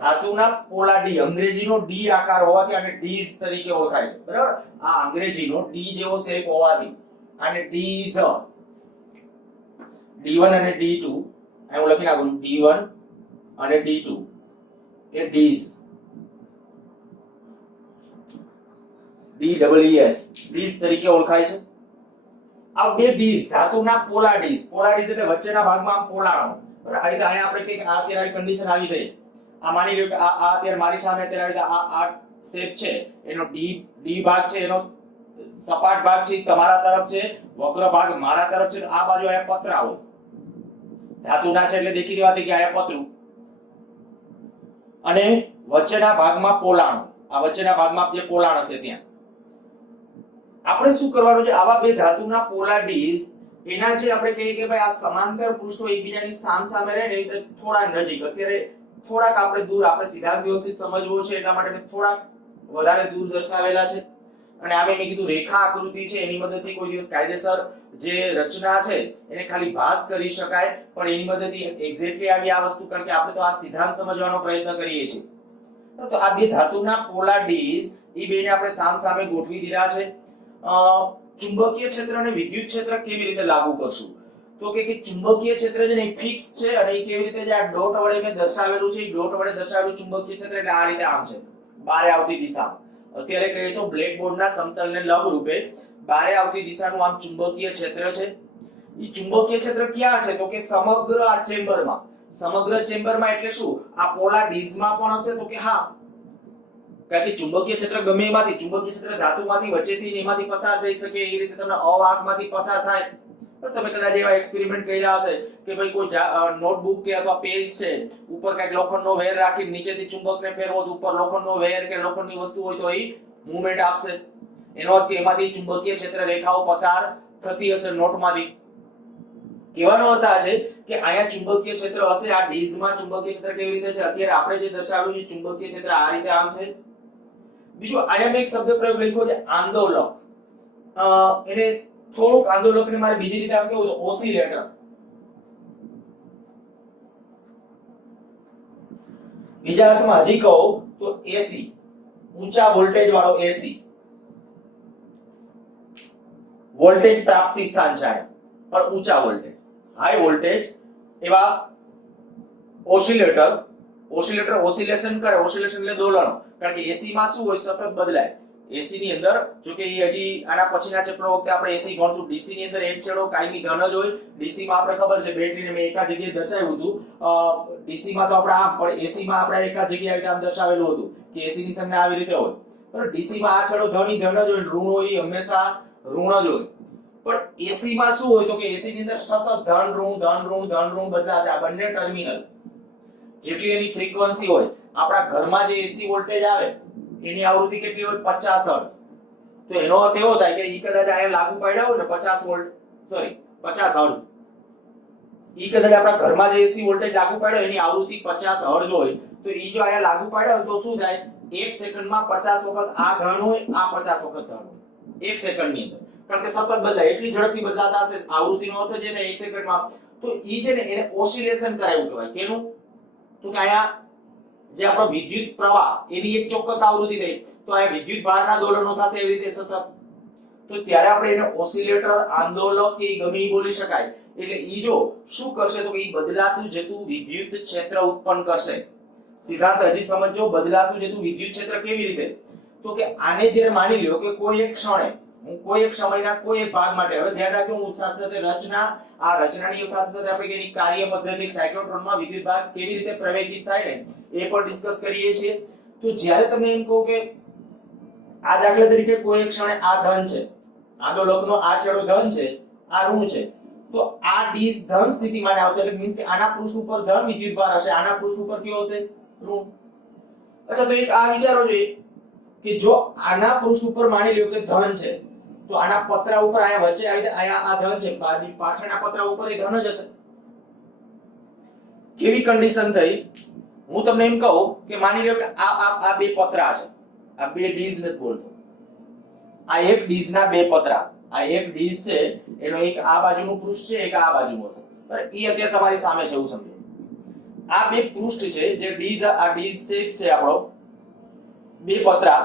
ધાતુના પોલા ડી, અંગ્રેજીનો ડી આકાર હોવાથી આને ડીઝ તરીકે ઓળખાય છે. બરાબર, આ અંગ્રેજીનો ડી જેવો શેપ હોવાથી આને ડીઝ, D1 અને D2 અહીં હું લખી નાખું છું, D1 અને D2 એ ડીઝ, DEES ડીઝ તરીકે ઓળખાય છે. આ બે ડીઝ ધાતુના પોલા ડીઝ એટલે વચ્ચેના ભાગમાં આમ પોલાણો. બરાબર, આ રીતે અહીંયા આપણે કઈક આ અત્યારે કન્ડિશન આવી થઈ. આ માની લ્યો કે આ અત્યારે મારી સામે અત્યારે આ શેપ છે, એનો ડી ભાગ છે, એનો સપાટ ભાગ છે તમારા તરફ છે, વક્ર ભાગ મારા તરફ છે. આ બાજુ આયા પતરા હોય, ધાતુના છે એટલે દેખી દેવાથી કે આયા પતરું, અને વચ્ચેના ભાગમાં પોલાણ. આ વચ્ચેના ભાગમાં જે પોલાણ હશે ત્યાં આપણે શું કરવાનું છે, આવા બે ધાતુના પોલા ડીશ એના જે આપણે કહીએ કે ભાઈ આ સમાંતર પૃષ્ઠો એકબીજાની સામસામે રહે ને એ થોડા નજીક, અત્યારે થોડાક આપણે દૂર, આપણે સિદ્ધાંત વ્યવસ્થિત સમજવો છે એટલા માટે મેં થોડાક વધારે દૂર દર્શાવેલા છે. અને આમે મેં કીધું રેખા આકૃતિ છે એની મદદથી કોઈ દિવસ કાયદેસર જે રચના છે એને ખાલી ભાસ કરી શકાય, પણ એની મદદથી એક્ઝેક્ટલી આવી આ વસ્તુ, કારણ કે આપણે તો આ સિદ્ધાંત સમજવાનો પ્રયત્ન કરીએ છીએ. તો આ બે ધાતુના પોલાર ડીઝ એ બેને આપણે સામ સામે ગોઠવી દીધા છે. ચુંબકીય ક્ષેત્ર અને વિદ્યુત ક્ષેત્ર કેવી રીતે લાગુ કરશું? તો કે ચુંબકીય ક્ષેત્ર છે ને એ ફિક્સ છે, અને એ કેવી રીતે, જે આ ડોટ વડે મેં દર્શાવેલું છે, એ ડોટ વડે દર્શાવેલું ચુંબકીય ક્ષેત્ર એટલે આ રીતે આમ છે, બારે આવતી દિશા. અત્યારે કહીએ તો બ્લેકબોર્ડના સમતલને લંબ રૂપે બારે આવતી દિશાનું આમ ચુંબકીય ક્ષેત્ર છે. એ ચુંબકીય ક્ષેત્ર ક્યાં છે? તો કે સમગ્ર આ ચેમ્બરમાં. સમગ્ર ચેમ્બરમાં એટલે શું? આ પોલાર ડીઝમાં પણ હશે? તો કે હા, કારણ કે ચુંબકીય ક્ષેત્ર ગમે એમાંથી, ચુંબકીય ક્ષેત્ર ધાતુમાંથી વચ્ચેથી એમાંથી પસાર થઈ શકે, એ રીતે તમને અવાહકમાંથી પસાર થાય. પણ તમે કદાચ એવા એક્સપેરિમેન્ટ કર્યા હશે કે ભાઈ કોઈ નોટબુક કે અથવા પેજ છે, ઉપર કઈક લોખંડનો વેર રાખી નીચેથી ચુંબકને ફેરવો તો ઉપર લોખંડનો વેર કે લોખંડની વસ્તુ હોય તો એ મૂવમેન્ટ આપશે. એનો અર્થ કે એમાંથી ચુંબકીય ક્ષેત્ર રેખાઓ પસાર થતી હશે નોટમાંથી. કહેવાનો અર્થ આ છે કે અહીંયા ચુંબકીય ક્ષેત્ર હશે, આ ડીઝમાં ચુંબકીય ક્ષેત્ર કેવી રીતે છે? અત્યારે આપણે જે દર્શાવ્યું છે ચુંબકીય ક્ષેત્ર આ રીતે આમ છે. બીજું અહીંયા મેં એક શબ્દ પ્રયોગ લખ્યો છે આંદોલક. એને થોડુંક આંદોલકને મારે બીજી રીતે આમ કેવું છે ઓસિલેટર. બીજા અર્થમાં હજી કહો તો એસી, ઊંચા વોલ્ટેજ વાળો એસી. વોલ્ટેજ પ્રાપ્તિ સ્થાન છે પણ ઊંચા વોલ્ટેજ, હાઈ વોલ્ટેજ એવા ઓસિલેટર. ઓસિલેટર ઓસિલેશન કરે, ઓસિલેશન એટલે દોલન, કારણ કે એસી માં શું હોય? સતત બદલાય. એસી ની અંદર જો કે હજી આના પછીના ચેપ્ટર વખતે આપણે એસી ભણશું. ડીસી ની અંદર એક છેડો કાયમી ધન જ હોય. ડીસી માં આપણે ખબર છે બેટરીને મેં એકા જગ્યાએ દર્શાવ્યું હતું. ડીસી માં તો આપણે આમ, પણ એસી માં આપણે એકા જગ્યાએ આમ દર્શાવેલું હતું કે એસી ની સંજ્ઞા આવી રીતે હોય. પણ ડીસી માં આ છેડો ધન જ હોય, ઋણ હોય હંમેશા ઋણ જ હોય. પણ એસી માં શું હોય? તો કે એસી ની અંદર સતત ધન ઋણ ધન ઋણ ધન ઋણ બદલાશે. આ બંને ટર્મિનલ જેટલી એની ફ્રીક્વન્સી હોય, આપણા ઘરમાં જે એસી વોલ્ટેજ આવે એની આવૃત્તિ કેટલી હોય? 50 હર્ટ્ઝ. તો એનો અર્થ એવો થાય કે ઈ કદાચ અહીંયા લાગુ પાડ્યા હોય ને 50 વોલ્ટ, સોરી 50 હર્ટ્ઝ, ઈ કદાચ આપણા ઘરમાં જે એસી વોલ્ટેજ લાગુ પાડ્યો એની આવૃત્તિ 50 હર્ટ્ઝ હોય, તો ઈ જો અહીંયા લાગુ પાડ્યો હોય તો શું થાય? 1 સેકન્ડમાં 50 વખત આ ધન હોય, આ 50 વખત ધન હોય 1 સેકન્ડની અંદર. કારણ કે સતત બદલાય, એટલી ઝડપથી બદલાતા હશે. આવૃત્તિનો અર્થ છે ને 1 સેકન્ડમાં. તો ઈ છે ને એને ઓસિલેશન કરાયું કહેવાય. કેનું? તો કે અહીંયા જે આપણો વિદ્યુત પ્રવાહ એની એક ચોક્કસ આવૃત્તિ થઈ, તો આ વિદ્યુત ભારના દોલનો થશે એવી રીતે સતત. તો ત્યારે આપણે એને ઓસિલેટર, આંદોલક કે ગમે ઈ બોલી શકાય. એટલે ઈ જો શું કરશે? તો કે ઈ બદલાતું જતું વિદ્યુત ક્ષેત્ર ઉત્પન્ન કરશે. સિદ્ધાંત હજી સમજો. બદલાતું જતું વિદ્યુત ક્ષેત્ર કેવી રીતે? તો કે આને જ્યારે માની લ્યો કે કોઈ એક ક્ષણે, હું કોઈ એક સમયના કોઈ એક ભાગ માટે, હવે ધ્યાન રાખજો હું સાથે સાથે રચના, આ રચનાની સાથે સાથે આપણે એની કાર્ય પદ્ધતિ સાયક્લોટ્રોનમાં વિદ્યુત ભાગ કેવી રીતે પ્રવેગિત થાય ને એ પણ ડિસ્કસ કરીએ છીએ. તો જ્યારે તમે એમ કહો કે આ દાખલા તરીકે કોઈ એક ક્ષણે આ ધન છે, આંદોલકનો આ છેડો ધન છે, આ ઋણ છે, તો આ ડીઝ ધન સ્થિતિમાં આવશે. એટલે મીન્સ કે આના પૃષ્ઠ ઉપર ધન વિદ્યુત ભાર હશે, આના પૃષ્ઠ ઉપર કયો હશે? ઋણ. અચ્છા, તો એક આ વિચારો જોઈએ કે જો આના પૃષ્ઠ ઉપર માની લ્યો કે ધન છે, તો આના પતરા ઉપર આયા વચ્ચે આવી રીતે આયા આ ધન છે, પાછળના પતરા ઉપર એ ધન જ હશે. કેવી કન્ડિશન થઈ? હું તમને એમ કહું કે માની લ્યો કે આ બે પતરા છે, આ બે ડીઝ નથી બોલતો, આ એક ડીઝના બે પતરા, આ એક ડીઝ છે એનો એક આ બાજુનું પૃષ્ઠ છે, એક આ બાજુનું હશે. બરાબર? એ અત્યારે તમારી સામે છે એવું સમજો. આ બે પૃષ્ઠ છે જે ડીઝ, આ ડીઝ શેપ છે આપણો, બે પતરા,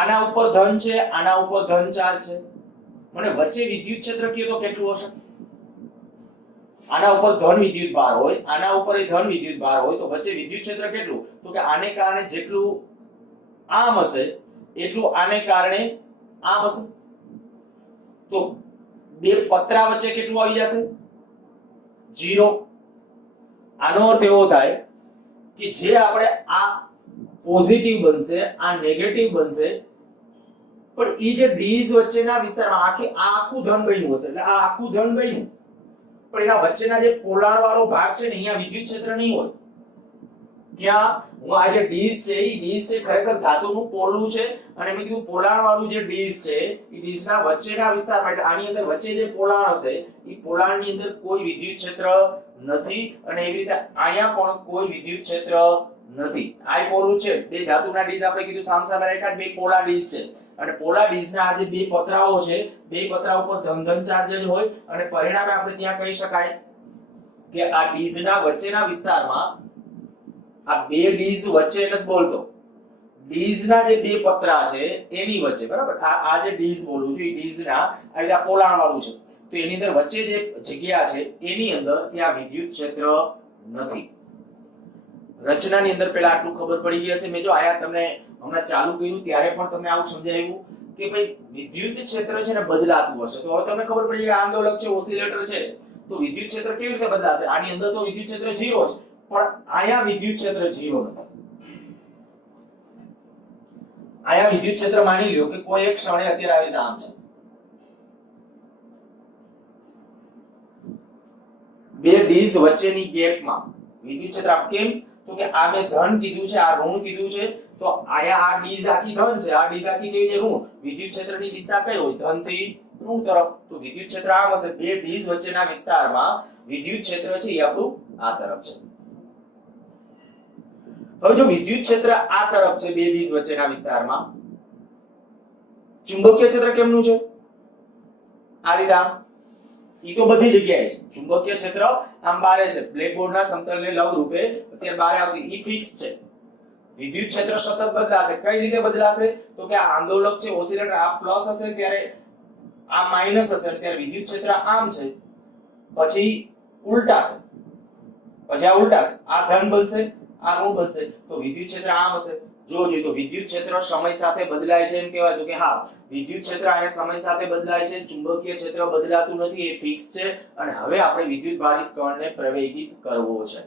આના ઉપર ધન છે, આના ઉપર ધન ચાર્જ છે. મને વચ્ચે વિદ્યુત ક્ષેત્ર કયો તો કેટલું હશે? આના ઉપર ધન વિદ્યુત ભાર હોય, આના ઉપર એ ધન વિદ્યુત ભાર હોય, તો વચ્ચે વિદ્યુત ક્ષેત્ર કેટલું? તો કે આને કારણે જેટલું આમ હશે એટલું આને કારણે આમ હશે. તો બે પતરા વચ્ચે કેટલું આવી જશે? 0. આનો અર્થ એવો થાય કે જે આપણે આ પોઝિટિવ બનશે, આ નેગેટિવ બનશે, પણ ઈ જે ડીઝ વચ્ચેના વિસ્તારમાં આખું ધન બન્યું હશે. એટલે આ આખું ધન બન્યું, પણ એના વચ્ચેના જે પોલાર વાળો ભાગ છે ને અહીંયા વિદ્યુત ક્ષેત્ર નહીં હોય. ક્યાં? હું આ જે ડીઝ છે, ઈ ડીઝ છે ખરેખર ધાતુનું પોલું છે, અને મેં કીધું પોલાર વાળું જે ડીઝ છે ઈ ડીઝના વચ્ચેના વિસ્તારમાં, એટલે આની અંદર વચ્ચે જે પોલાણ હશે ઈ પોલાણની અંદર કોઈ વિદ્યુત ક્ષેત્ર નથી અને એવી રીતે અહીંયા પણ કોઈ વિદ્યુત ક્ષેત્ર નથી. આ પોલું છે, બે ધાતુના ડીશ આપણે કીધું સામસામે રેખા, બે પોલા ડીશ છે અને પોલા ડીશના આ જે બે પતરાઓ છે, બે પતરા ઉપર ધન ચાર્જ જ હોય અને પરિણામે આપણે ત્યાં કહી શકાય કે આ ડીશના વચ્ચેના વિસ્તારમાં, આ બે ડીશ વચ્ચે નથી બોલતો, ડીશના જે બે પતરા છે એની વચ્ચે, બરાબર, આ જે ડીશ બોલું છું એ ડીશના આ રીતે પોલાણ વાળું છે, તો એની અંદર વચ્ચે જે જગ્યા છે એની અંદર ત્યાં વિદ્યુત ક્ષેત્ર નથી. રચનાની અંદર પહેલા આટલું ખબર પડી ગઈ હશે. મેં જો આયા તમને હમણાં ચાલુ કર્યું ત્યારે પણ તમને આવું સમજાવ્યું કે ભાઈ વિદ્યુત ક્ષેત્ર છે ને બદલાતું હશે. તો હવે તમને ખબર પડી કે આંદોલક છે, ઓસિલેટર છે, તો વિદ્યુત ક્ષેત્ર કેવી રીતે બદલાશે? આની અંદર તો વિદ્યુત ક્ષેત્ર 0 છે, પણ આયા વિદ્યુત ક્ષેત્ર 0 નથી. આયા વિદ્યુત ક્ષેત્ર માની લ્યો કે કોઈ એક ક્ષણે અત્યારે આવી રીતે આમ છે, બે ડીશ વચ્ચેની ગેપમાં વિદ્યુત ક્ષેત્ર આમ કેમ? તો કે આ મેં ધન કીધું છે, આ ઋણ કીધું છે, તો આયા આ ડીશ આખી ધન છે, આ ડીશ આખી કેવી છે? ઋણ. વિદ્યુત ક્ષેત્રની દિશા કઈ હોય? ધન થી ઋણ તરફ. તો વિદ્યુત ક્ષેત્ર આમ હશે, બે ડીશ વચ્ચેના વિસ્તારમાં વિદ્યુત ક્ષેત્ર છે એ આપણું આ તરફ છે. હવે જો વિદ્યુત ક્ષેત્ર આ તરફ છે બે ડીશ વચ્ચેના વિસ્તારમાં, ચુંબકીય ક્ષેત્ર કેમનું છે? આ રીતે આમ. ઈ તો બધી જગ્યાએ છે. ચુંબકીય ક્ષેત્ર આમ બારે છે, બ્લેકબોર્ડના સમતલને લંબ રૂપે અત્યારે બારે આવતી, ઈ ફિક્સ છે. વિદ્યુત ક્ષેત્ર સતત બદલાશે. કઈ રીતે બદલાશે? તો કે આ આંદોલક છે, ઓસિલેટર આ પ્લસ હશે ત્યારે આ માઈનસ હશે, ત્યારે વિદ્યુત ક્ષેત્ર આમ છે, પછી ઉલટાશે, પછી આ ઉલટાશે, આ ધન બનશે, આ ઋણ બનશે, તો વિદ્યુત ક્ષેત્ર આમ હશે. જોજો, તો વિદ્યુત ક્ષેત્ર સમય સાથે બદલાય છે એમ કહેવાય. તો કે હા, વિદ્યુત ક્ષેત્ર અહીંયા સમય સાથે બદલાય છે, ચુંબકીય ક્ષેત્ર બદલાતું નથી, એ ફિક્સ છે. અને હવે આપણે વિદ્યુત ભારિત કણને પ્રવેગિત કરવો છે.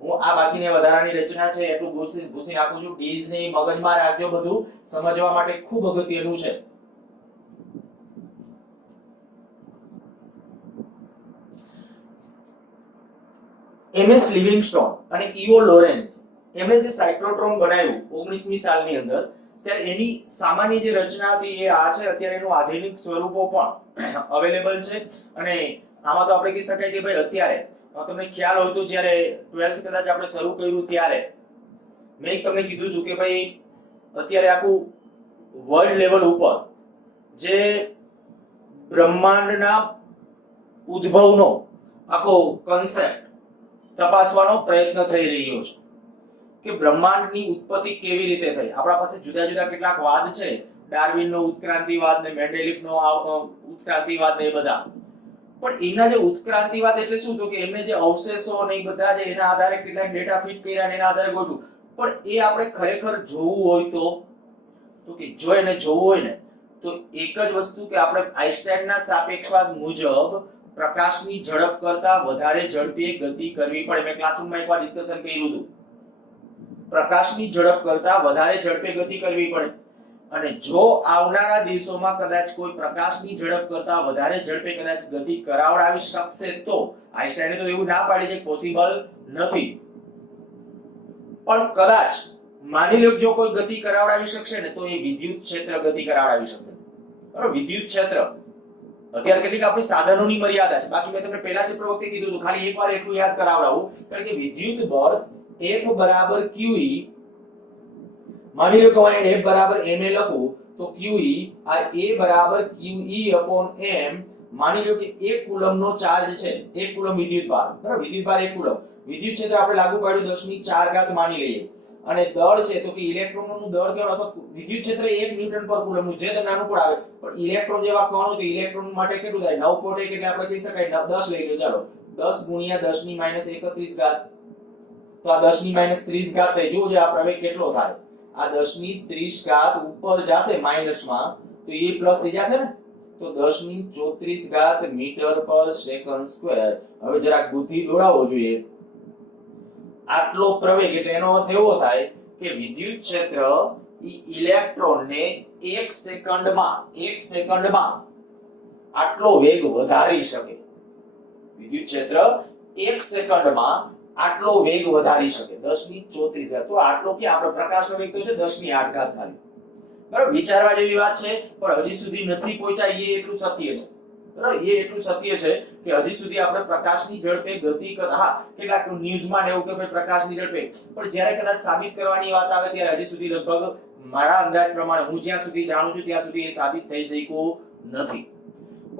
હું આ બાકીની વધારાની રચના છે એટલું ભૂસી નાખું છું. ડીઝ ને મગજમાં રાખજો, બધું સમજવા માટે ખૂબ અગત્યનું છે. એમએસ લિવિંગસ્ટોન અને ઈઓ લોરેન્સ એમણે જે સાયક્લોટ્રોન બનાવ્યું 19મી સાલની અંદર, ત્યારે એની સામાન્ય જે રચના હતી એ આ છે. અત્યારે એનું આધુનિક સ્વરૂપો પણ અવેલેબલ છે અને આમાં તો આપણે કહી શકાય કે ભાઈ અત્યારે તમને ખ્યાલ હોય તો જ્યારે 12th કદાચ આપણે શરૂ કર્યું ત્યારે મેં તમને કીધું હતું કે ભાઈ અત્યારે આખું વર્લ્ડ લેવલ ઉપર જે બ્રહ્માંડના ઉદ્ભવનો આખો કોન્સેપ્ટ તપાસવાનો પ્રયત્ન થઈ રહ્યો છે કે બ્રહ્માંડની ઉત્પત્તિ કેવી રીતે થઈ. આપણા પાસે જુદા જુદા કેટલાક વાદ છે, ડાર્વિનનો ઉત્ક્રાંતિવાદ ને મેન્ડેલિફનો ઉત્ક્રાંતિવાદ ને એ બધા. પણ એના જે ઉત્ક્રાંતિવાદ એટલે શું? તો કે એમને જે અવશેષો ને એ બધા છે એના આધારે કેટલાક ડેટા ફિટ કર્યા ને એના આધારે ગોઠવું. પણ એ આપણે ખરેખર જોવું હોય તો કે જો એને જોવું હોય ને તો એક જ વસ્તુ કે આપણે આઈન્સ્ટાઈનના સાપેક્ષવાદ મુજબ પ્રકાશની ઝડપ કરતા વધારે ઝડપે ગતિ કરવી પડે. મેં ક્લાસરૂમમાં એકવાર ડિસ્કશન કર્યું હતું. પ્રકાશની ઝડપ કરતા વધારે ઝડપે ગતિ કરવી પડે અને જો આવનારા દિવસોમાં કદાચ કોઈ પ્રકાશની ઝડપ કરતા વધારે ઝડપે કદાચ ગતિ કરાવડાવી શકશે તો આઈન્સ્ટાઈને તો એવું ના પાડી છે પોસિબલ નથી, પણ કદાચ માની લો જો કોઈ ગતિ કરાવડાવી શકશે ને તો એ વિદ્યુત ક્ષેત્ર ગતિ કરાવડાવી શકશે. બરાબર, વિદ્યુત ક્ષેત્ર અત્યારે કેટલીક આપણી સાધનોની મર્યાદા છે. બાકી મેં તમને પહેલા જ વખતે કીધું હતું, ખાલી એકવાર એટલું યાદ કરાવડાવું કારણ કે વિદ્યુત બળ F બરાબર QE, માની લો કે હું F બરાબર ma લખું તો QE આ A બરાબર QE upon m, માની લો કે 1 કુલમનો ચાર્જ છે, 1 કુલમ વિદ્યુત ભાર, બરાબર, વિદ્યુત ભાર 1 કુલમ, વિદ્યુત ક્ષેત્ર આપણે લાગુ પાડ્યું 10⁴ માની લઈએ અને દળ છે તો કે ઇલેક્ટ્રોનનું દળ કેવો અથવા વિદ્યુત ક્ષેત્ર 1 ન્યૂટન પર કુલમનું, જે તો નાનું પણ આવે પણ ઇલેક્ટ્રોન જેવા કણો તો ઇલેક્ટ્રોન માટે કેટલું થાય 9.1 એટલે આપણે કહી શકાય 10 લઈ લો. ચાલો 10 ગુણ્યા 10 ની -31 ઘાત, તો આ 10 ની -30 ઘાત થઈ. જોજો આ પ્રવેગ કેટલો થાય. આ 10 ની 30 ઘાત ઉપર જાશે માઈનસમાં તો એ પ્લસ થઈ જશે ને, તો 10 ની 34 ઘાત મીટર પર સેકન્ડ સ્ક્વેર. હવે જરાક બુદ્ધિ દોડાવવો જોઈએ. આટલો પ્રવેગ એટલે એનો અર્થ એવો થાય કે વિદ્યુત ક્ષેત્ર ઇલેક્ટ્રોનને 1 સેકન્ડમાં આટલો વેગ વધારી શકે. વિદ્યુત ક્ષેત્ર 1 સેકન્ડમાં આટલો વેગ વધારી શકે 10 ની 34 ઘાત. તો આટલો કે આપણે પ્રકાશનો વેગ તો છે 10 ની 8 ઘાત ખાલી. બરાબર, વિચારવા જેવી વાત છે પણ હજી સુધી નથી પહોંચ્યા એ એટલું સત્ય છે. બરાબર, એ એટલું સત્ય છે કે હજી સુધી આપણે પ્રકાશની ઝડપે ગતિ હા કેટલાક ન્યૂઝમાં ને એવું કે ભાઈ પ્રકાશની ઝડપે, પણ જ્યારે કદાચ સાબિત કરવાની વાત આવે ત્યારે હજી સુધી લગભગ મારા અંદાજ પ્રમાણે હું જ્યાં સુધી જાણું છું ત્યાં સુધી એ સાબિત થઈ શક્યું નથી.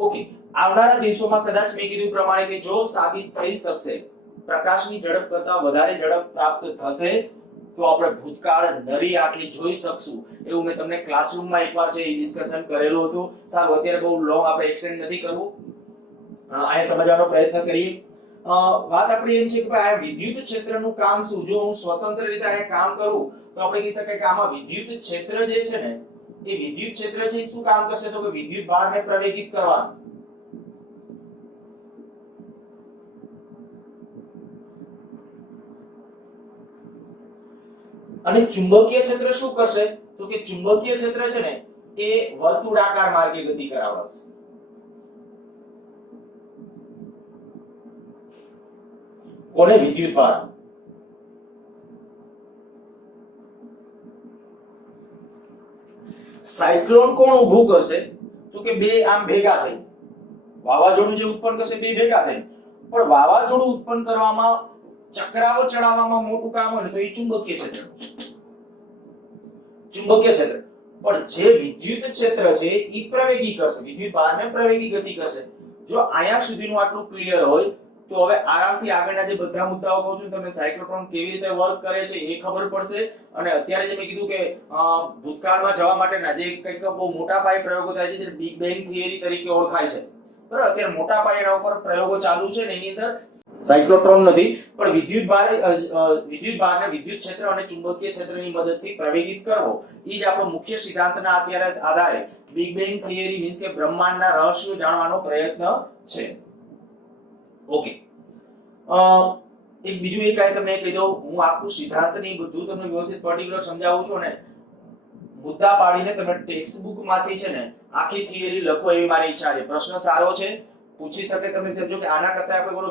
ઓકે, આવનારા દિવસોમાં કદાચ મેં કીધું પ્રમાણે કે જો સાબિત થઈ શકશે, પ્રકાશની ઝડપ કરતા વધારે ઝડપ પ્રાપ્ત થશે તો આપણે ભૂતકાળ નરી આંખે જોઈ શકશું. એવું મેં તમને ક્લાસરૂમમાં એકવાર જે ડિસ્કશન કરેલું હતું. સારું, અત્યારે બહુ લોંગ આપણે એક્સટેન્ડ નથી કરવું, અહીંયા સમજવાનો પ્રયત્ન કરીએ. વાત આપણી એમ છે કે ભાઈ આ વિદ્યુત ક્ષેત્રનું કામ શું? જો હું સ્વતંત્ર રીતે આ કામ કરું તો આપણે કહી શકાય કે આમાં વિદ્યુત ક્ષેત્ર જે છે ને, એ વિદ્યુત ક્ષેત્ર છે એ શું કામ કરશે? તો કે વિદ્યુત ભારને પ્રવેગિત કરવાનું. અને ચુંબકીય ક્ષેત્ર શું કરશે? તો કે ચુંબકીય ક્ષેત્ર છે ને એ વર્તુળાકાર માર્ગે ગતિ કરાવશે. કોને? વિદ્યુત ભાર. સાયક્લોન કોણ ઊભું કરશે? તો કે બે આમ ભેગા થઈ વાવાઝોડું જે ઉત્પન્ન કરશે બે ભેગા થઈ. પણ વાવાઝોડું ઉત્પન્ન કરવામાં, ચક્રાઓ ચડાવવામાં મોટું કામ હોય ને તો એ ચુંબકીય ક્ષેત્ર. ચુંબકીય ક્ષેત્ર. પણ જે વિદ્યુત ક્ષેત્ર છે એ પ્રવેગી કરશે, વિદ્યુત ભારને પ્રવેગી ગતિ કરશે. જો અહીંયા સુધીનું આટલું ક્લિયર હોય તો હવે આરામથી આગળના જે બધા મુદ્દાઓ કહું છું તમને, સાયક્લોટ્રોન કેવી રીતે વર્ક કરે છે એ ખબર પડશે. અને અત્યારે જે મેં કીધું કે ભૂતકાળમાં જવા માટેના જે કંઈક બહુ મોટા પાયે પ્રયોગો થાય છે જે બિગ બેંગ થિયરી તરીકે ઓળખાય છે, બરાબર, અત્યારે મોટા પાયે એના ઉપર પ્રયોગો ચાલુ છે ને એની અંદર સાયક્લોટ્રોન નથી પણ વિદ્યુત ભારને વિદ્યુત ક્ષેત્ર અને ચુંબકીય ક્ષેત્રની મદદથી પ્રવેગિત કરવો, એ જ આપણો મુખ્ય સિદ્ધાંતના અત્યારે આધારે બિગ બેંગ થિયરી મીન્સ કે બ્રહ્માંડના રહસ્યો જાણવાનો પ્રયત્ન છે. ઓકે, એક બીજું એક તમને કહી દઉં, હું આખું સિદ્ધાંતની બધું તમને વ્યવસ્થિત પર્ટિક્યુલર સમજાવું છું ને, મુદ્દા પાડીને તમે ટેક્સ્ટ બુક માંથી છે ને આખી થિયરી લખો એવી મારી ઈચ્છા છે. પ્રશ્ન સારો છે, પૂછી શકે તમને. સમજો કે આના કરતા આપણે બોલો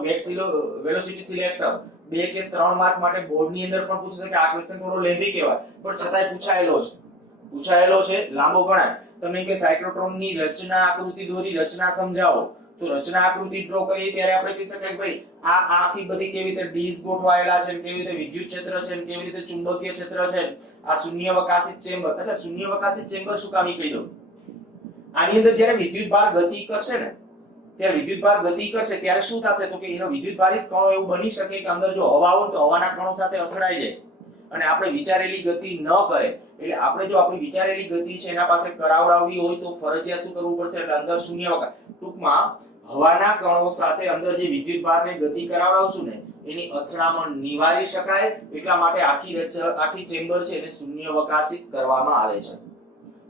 વેલોસિટી સિલેક્ટર 2 કે 3 માર્ક માટે બોર્ડની અંદર પણ પૂછી શકે. આ ક્વેશ્ચન થોડો લેન્ધી કહેવાય પણ છતાંય પૂછાયેલો છે, લાંબો ગણાય. તમને કે સાયક્લોટ્રોનની રચના આકૃતિ દોરી, રચના સમજાવો, તો રચના આકૃતિ ડ્રો કરીએ ત્યારે આપણે કહી શકાય કે ભાઈ આ આખી બધી કેવી રીતે ડીશ ગોઠવાયેલા છે, કેવી રીતે વિદ્યુત ક્ષેત્ર છે, કેવી રીતે ચુંબકીય ક્ષેત્ર છે, આ શૂન્યાવકાશી ચેમ્બર. અચ્છા, શૂન્યાવકાશી ચેમ્બર શું કામ કહી દઉં. આની અંદર જ્યારે વિદ્યુત ભાર ગતિ કરશે ને, ત્યારે વિદ્યુત ભાર ગતિ કરશે ત્યારે શું થશે? તો કે એનો વિદ્યુત ભારિત કણો એવું બની શકે કે અંદર જો હવા હોય તો હવાના કણો સાથે અથડાઈ જાય અને આપણે વિચારેલી ગતિ ન કરે. એટલે આપણે જો આપણી વિચારેલી ગતિ છે એના પાસે કરાવડાવવી હોય તો ફરજિયાત શું કરવું પડશે? એટલે અંદર શૂન્યાવકાશ, ટૂંકમાં હવાના કણો સાથે અંદર જે વિદ્યુત ભારને ગતિ કરાવડાવશું ને એની અથડામણ નિવારી શકાય. એટલા માટે આખી ચેમ્બર છે એને શૂન્યાવકાશિત કરવામાં આવે છે.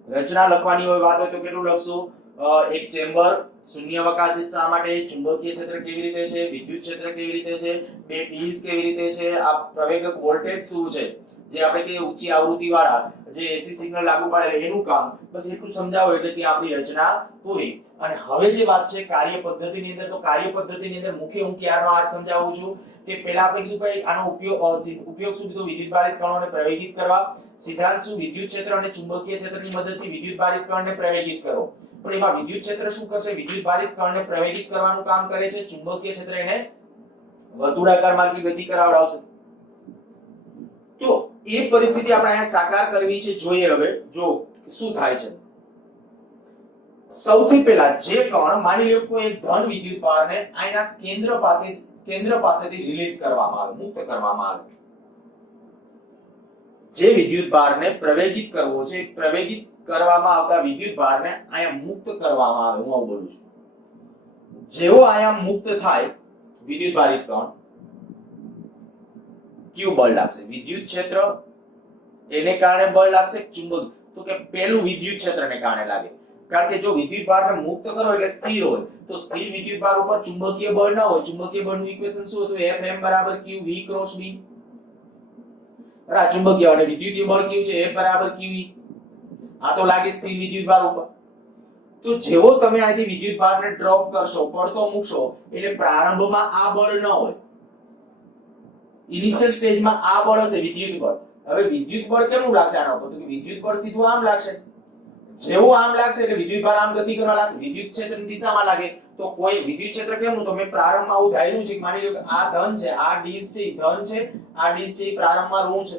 રચના લખવાની હોય વાત હોય તો કેટલું લખશું? એક ચેમ્બર શૂન્યાવકાશિત શા માટે? ચુંબકીય ક્ષેત્ર કેવી રીતે છે, વિદ્યુત ક્ષેત્ર કેવી રીતે છે, બે ડીશ કેવી રીતે છે, આ પ્રવેગક વોલ્ટેજ શું છે, જે આપણે કે ઊંચી આવૃત્તિ વાળા જે એસી સિગ્નલ લાગુ પાડે એનું કામ, બસ એટલું સમજાવો એટલે ત્યાં આપણી રચના પૂરી. અને હવે જે વાત છે કાર્ય પદ્ધતિની અંદર, તો કાર્ય પદ્ધતિની અંદર મુખ્ય હું ક્યારનો આજ સમજાવું છું કે પહેલા આપણે કીધું ભાઈ આનો ઉપયોગ શું કીધું? વિદ્યુત ભારિત કણોને પ્રવેગિત કરવા. સિદ્ધાંત શું? વિદ્યુત ક્ષેત્ર અને ચુંબકીય ક્ષેત્રની મદદથી વિદ્યુત ભારિત કણને પ્રવેગિત કરો. પણ એમાં વિદ્યુત ક્ષેત્ર શું કરશે? વિદ્યુત ભારિત કણને પ્રવેગિત કરવાનું કામ કરે છે. ચુંબકીય ક્ષેત્ર એને વર્તુળાકાર માર્ગે ગતિ કરાવડાવશે. તો એ પરિસ્થિતિ આપણે અહીંયા સાકાર કરવી છે. જોઈએ હવે જો શું થાય છે. સૌથી પહેલા જે કણ, માની લો કોઈ એક ધન વિદ્યુત ભારને આના કેન્દ્ર પાસેથી રિલીઝ કરવામાં આવે, મુક્ત કરવામાં આવે. જે વિદ્યુત ભારને પ્રવેગિત કરવો છે, પ્રવેગિત કરવામાં આવતા વિદ્યુત ભારને અહીંયા મુક્ત કરવામાં આવે. હું આવું બોલું છું. જેવો અહીંયા મુક્ત થાય વિદ્યુત ભારિત કણ, કયું બળ લાગશે? વિદ્યુત ક્ષેત્ર એને કારણે બળ લાગશે. ચુંબક, તો કે પેલું વિદ્યુત ક્ષેત્રને કારણે લાગે. કારણ કે જો વિદ્યુત ભારને મુક્ત કરો એટલે સ્થિર હોય, તો સ્થિર વિદ્યુત ભાર ઉપર ચુંબકીય બળ ન હોય. ચુંબકીય બળનું ઇક્વેશન શું હતું? Fm = q v × b. બરાબર, ચુંબકીય અને વિદ્યુતીય બળ કયું છે? F = qe. આ તો લાગે સ્થિર વિદ્યુત ભાર ઉપર. તો જેવો તમે અહીંથી વિદ્યુત ભારને ડ્રોપ કરશો, પડતો મૂકશો, એટલે પ્રારંભમાં આ બળ ન હોય. ઇનિશિયલ સ્ટેજમાં આ બળ હશે વિદ્યુત બળ. હવે વિદ્યુત બળ કેમનું લાગશે આના ઉપર? તો કે વિદ્યુત બળ સીધું આમ લાગશે. જેવું આમ લાગશે એટલે વિદ્યુત ભાર આમ ગતિ કરવા લાગશે, વિદ્યુત ક્ષેત્રની દિશામાં લાગે તો કોઈ વિદ્યુત ક્ષેત્ર કેમનું, તો મેં પ્રારંભમાં આવું ધાર્યું છે કે માની લો કે આ ધન છે, આ ડીશ છે એ ધન છે, આ ડીશ છે એ પ્રારંભમાં ઋણ છે.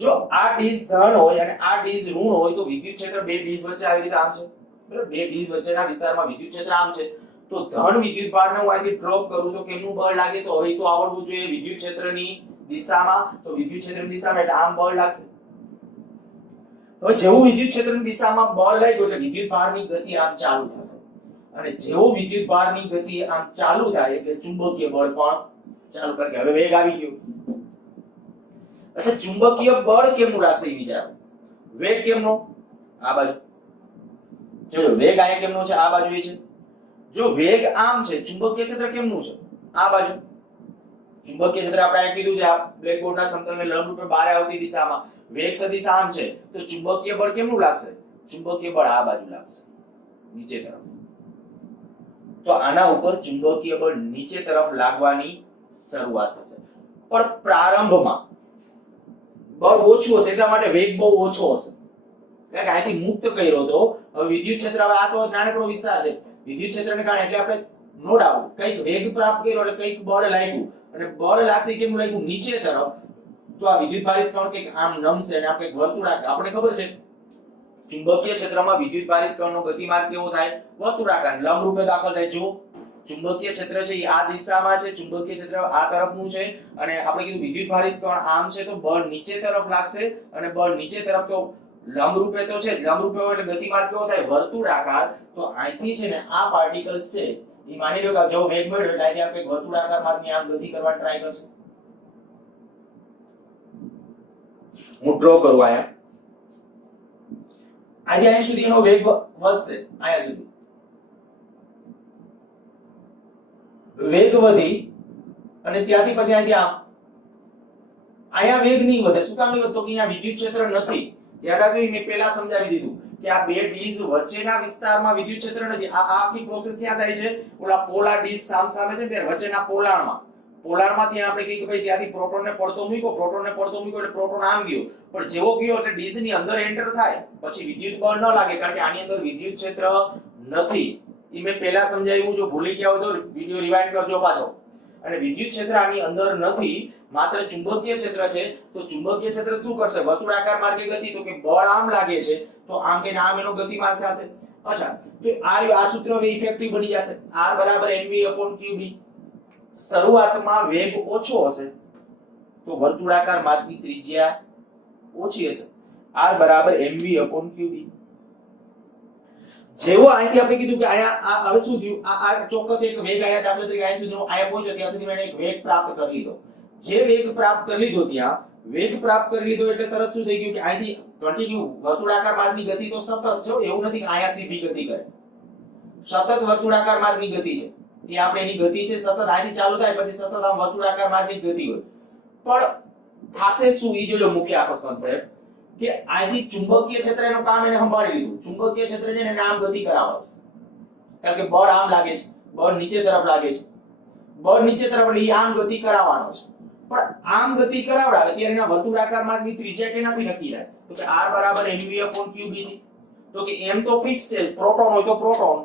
જો આ ડીશ ધન હોય અને આ ડીશ ઋણ હોય તો વિદ્યુત ક્ષેત્ર બે ડીશ વચ્ચે આવી રીતે આમ છે, બરાબર, બે ડીશ વચ્ચેના વિસ્તારમાં વિદ્યુત ક્ષેત્ર આમ છે. તો ધન વિદ્યુત ભારને હું અહીંથી ડ્રોપ કરું તો કેમનું બળ લાગે, તો હવે તો આવડવું જોઈએ વિદ્યુત ક્ષેત્રની દિશામાં, તો વિદ્યુત ક્ષેત્રની દિશામાં એટલે આમ બળ લાગશે. હવે જેવું વિદ્યુત ક્ષેત્રની દિશામાં બળ લાગ્યું એટલે વિદ્યુત ભારની ગતિ આમ ચાલુ થશે, અને જેવો વિદ્યુત ભારની ગતિ આમ ચાલુ થાય એટલે ચુંબકીય બળ પણ ચાલુ, કારણ કે હવે વેગ આવી ગયો. અચ્છા, ચુંબકીય બળ કેમનું લાગશે એ વિચારો. વેગ કેમનો, આ બાજુ જોજો, વેગ આયા કેમનો છે, આ બાજુ છે. જો વેગ આમ છે, ચુંબકીય ક્ષેત્ર કેમનું છે, આ બાજુ. ચુંબકીય ક્ષેત્ર આપણે આ કીધું છે, આ બ્લેકબોર્ડના સમતલને લંબરૂપે બહાર આવતી દિશામાં વેગ સદિશ આમ છે, તો ચુંબકીય બળ કેમનું લાગશે, ચુંબકીય બળ આ બાજુ લાગશે, નીચે તરફ. તો આના ઉપર ચુંબકીય બળ નીચે તરફ લાગવાની શરૂઆત થશે. પણ પ્રારંભમાં બળ ઓછું હશે એટલા માટે વેગ બહુ ઓછો હશે, કારણ કે અહીંથી મુક્ત કર્યો તો. હવે વિદ્યુત ક્ષેત્ર, હવે આ તો નાનકડો વિસ્તાર છે, વિદ્યુત ક્ષેત્રને કારણે એટલે આપણે નો ડાઉટ કંઈક વેગ પ્રાપ્ત કર્યો એટલે કંઈક બળ લાગ્યું, અને બળ લાગશે કેમ લાગ્યું, નીચે તરફ. તો આ વિદ્યુત ભારિત કણ કંઈક આમ નમશે અને આ કંઈક વર્તુળાકાર. આપણે ખબર છે ચુંબકીય ક્ષેત્રમાં વિદ્યુત ભારિત કણનો ગતિમાર્ગ કેવો થાય, વર્તુળાકાર, લંબ રૂપે દાખલ થાય. જો ચુંબકીય ક્ષેત્ર છે એ આ દિશામાં છે, ચુંબકીય ક્ષેત્ર આ તરફનું છે, અને આપણે કીધું વિદ્યુત ભારિત કણ આમ છે તો બળ નીચે તરફ લાગશે, અને બળ નીચે તરફ તો લંબ રૂપે તો છે, લંબ રૂપે હોય એટલે ગતિમાર્ગ કેવો થાય, વર્તુળાકાર. તો અહીંથી છે ને આ પાર્ટિકલ્સ છે એ માની લો કે જો વેગ મળ્યો એટલે અહીંથી આપણે વર્તુળાકાર માર્ગની આમ ગતિ કરવા ટ્રાય કરશે. હું ડ્રો કરું આયા, આજે અહીં સુધી એનો વેગ વધશે, અહીંયા સુધી વેગ વધી અને ત્યાંથી પછી અહીંથી આમ અહીંયા વેગ નહીં વધે. શું કામ નહીં વધતો, કે અહીંયા વિદ્યુત ક્ષેત્ર નથી. યાદ રાખ્યું, મેં પહેલા સમજાવી દીધું કે આ બે ડીશ વચ્ચેના વિસ્તારમાં વિદ્યુત ક્ષેત્ર નથી. આ આખી પ્રોસેસ ક્યાં થાય છે, ઓલા પોલાર ડીશ સામે છે ત્યારે વચ્ચેના પોલારમાં, પોલારમાંથી આપણે કહીએ કે ભાઈ ત્યાંથી પ્રોટોનને પડતો મૂક્યો, પ્રોટોનને પડતો મૂક્યો એટલે પ્રોટોન આમ ગયો, પણ જેવો ગયો એટલે ડીશની અંદર એન્ટર થાય પછી વિદ્યુત બળ ન લાગે, કારણ કે આની અંદર વિદ્યુત ક્ષેત્ર નથી. એ મેં પહેલા સમજાવ્યું, જો ભૂલી ગયા હોય તો વિડિયો રિવાઇન્ડ કરજો પાછો. અને વિદ્યુત ક્ષેત્ર આની અંદર નથી, માત્ર ચુંબકીય ક્ષેત્ર છે. તો ચુંબકીય ક્ષેત્ર શું કરશે, વર્તુળાકાર માર્ગે ગતિ, તો કે બળ આમ લાગે છે તો આમ કે આમ એનો ગતિમાર્ગ થશે. અચ્છા, તો આ સૂત્ર હવે ઇફેક્ટિવ બની જશે, R = mv/qb. શરૂઆતમાં વેગ ઓછો હશે તો વર્તુળાકાર માર્ગની ત્રિજ્યા ઓછી હશે, R = mv/qb. જેવો અહીંથી આપણે કીધું કે આયા હવે શું થયું, આ ચોક્કસ એક વેગ આયા, દાખલા તરીકે અહીંયા સુધીનો આયા પહોંચ્યો, ત્યાં સુધી મેં એક વેગ પ્રાપ્ત કરી લીધો. જે વેગ પ્રાપ્ત કરી લીધો, ત્યાં વેગ પ્રાપ્ત કરી લીધો એટલે તરત શું થઈ ગયું કે અહીંથી કન્ટિન્યુ વર્તુળાકાર માર્ગની ગતિ તો સતત છે, એવું નથી કે આયા સીધી ગતિ કરે, સતત વર્તુળાકાર માર્ગની ગતિ છે. ત્યાં આપણે એની ગતિ છે સતત, અહીંથી ચાલુ થાય પછી સતત આમ વર્તુળાકાર માર્ગની ગતિ હોય. પણ થાશે શું, ઈ જોજો મુખ્ય આખો કોન્સેપ્ટ, કે અહીંથી ચુંબકીય ક્ષેત્ર એનું કામ એને સંભાળી લીધું. ચુંબકીય ક્ષેત્ર છે એને આમ ગતિ કરાવશે, કારણ કે બળ આમ લાગે છે, બળ નીચે તરફ લાગે છે, બળ નીચે તરફ એટલે આમ ગતિ કરાવવાનો છે. પણ આમ ગતિ કરાવડાવે ત્યારે એના વર્તુળાકાર માર્ગની ત્રિજ્યા કેનાથી નક્કી થાય, તો કે R = mv/qb થી. તો કે m તો ફિક્સ છે, પ્રોટોન હોય તો પ્રોટોન,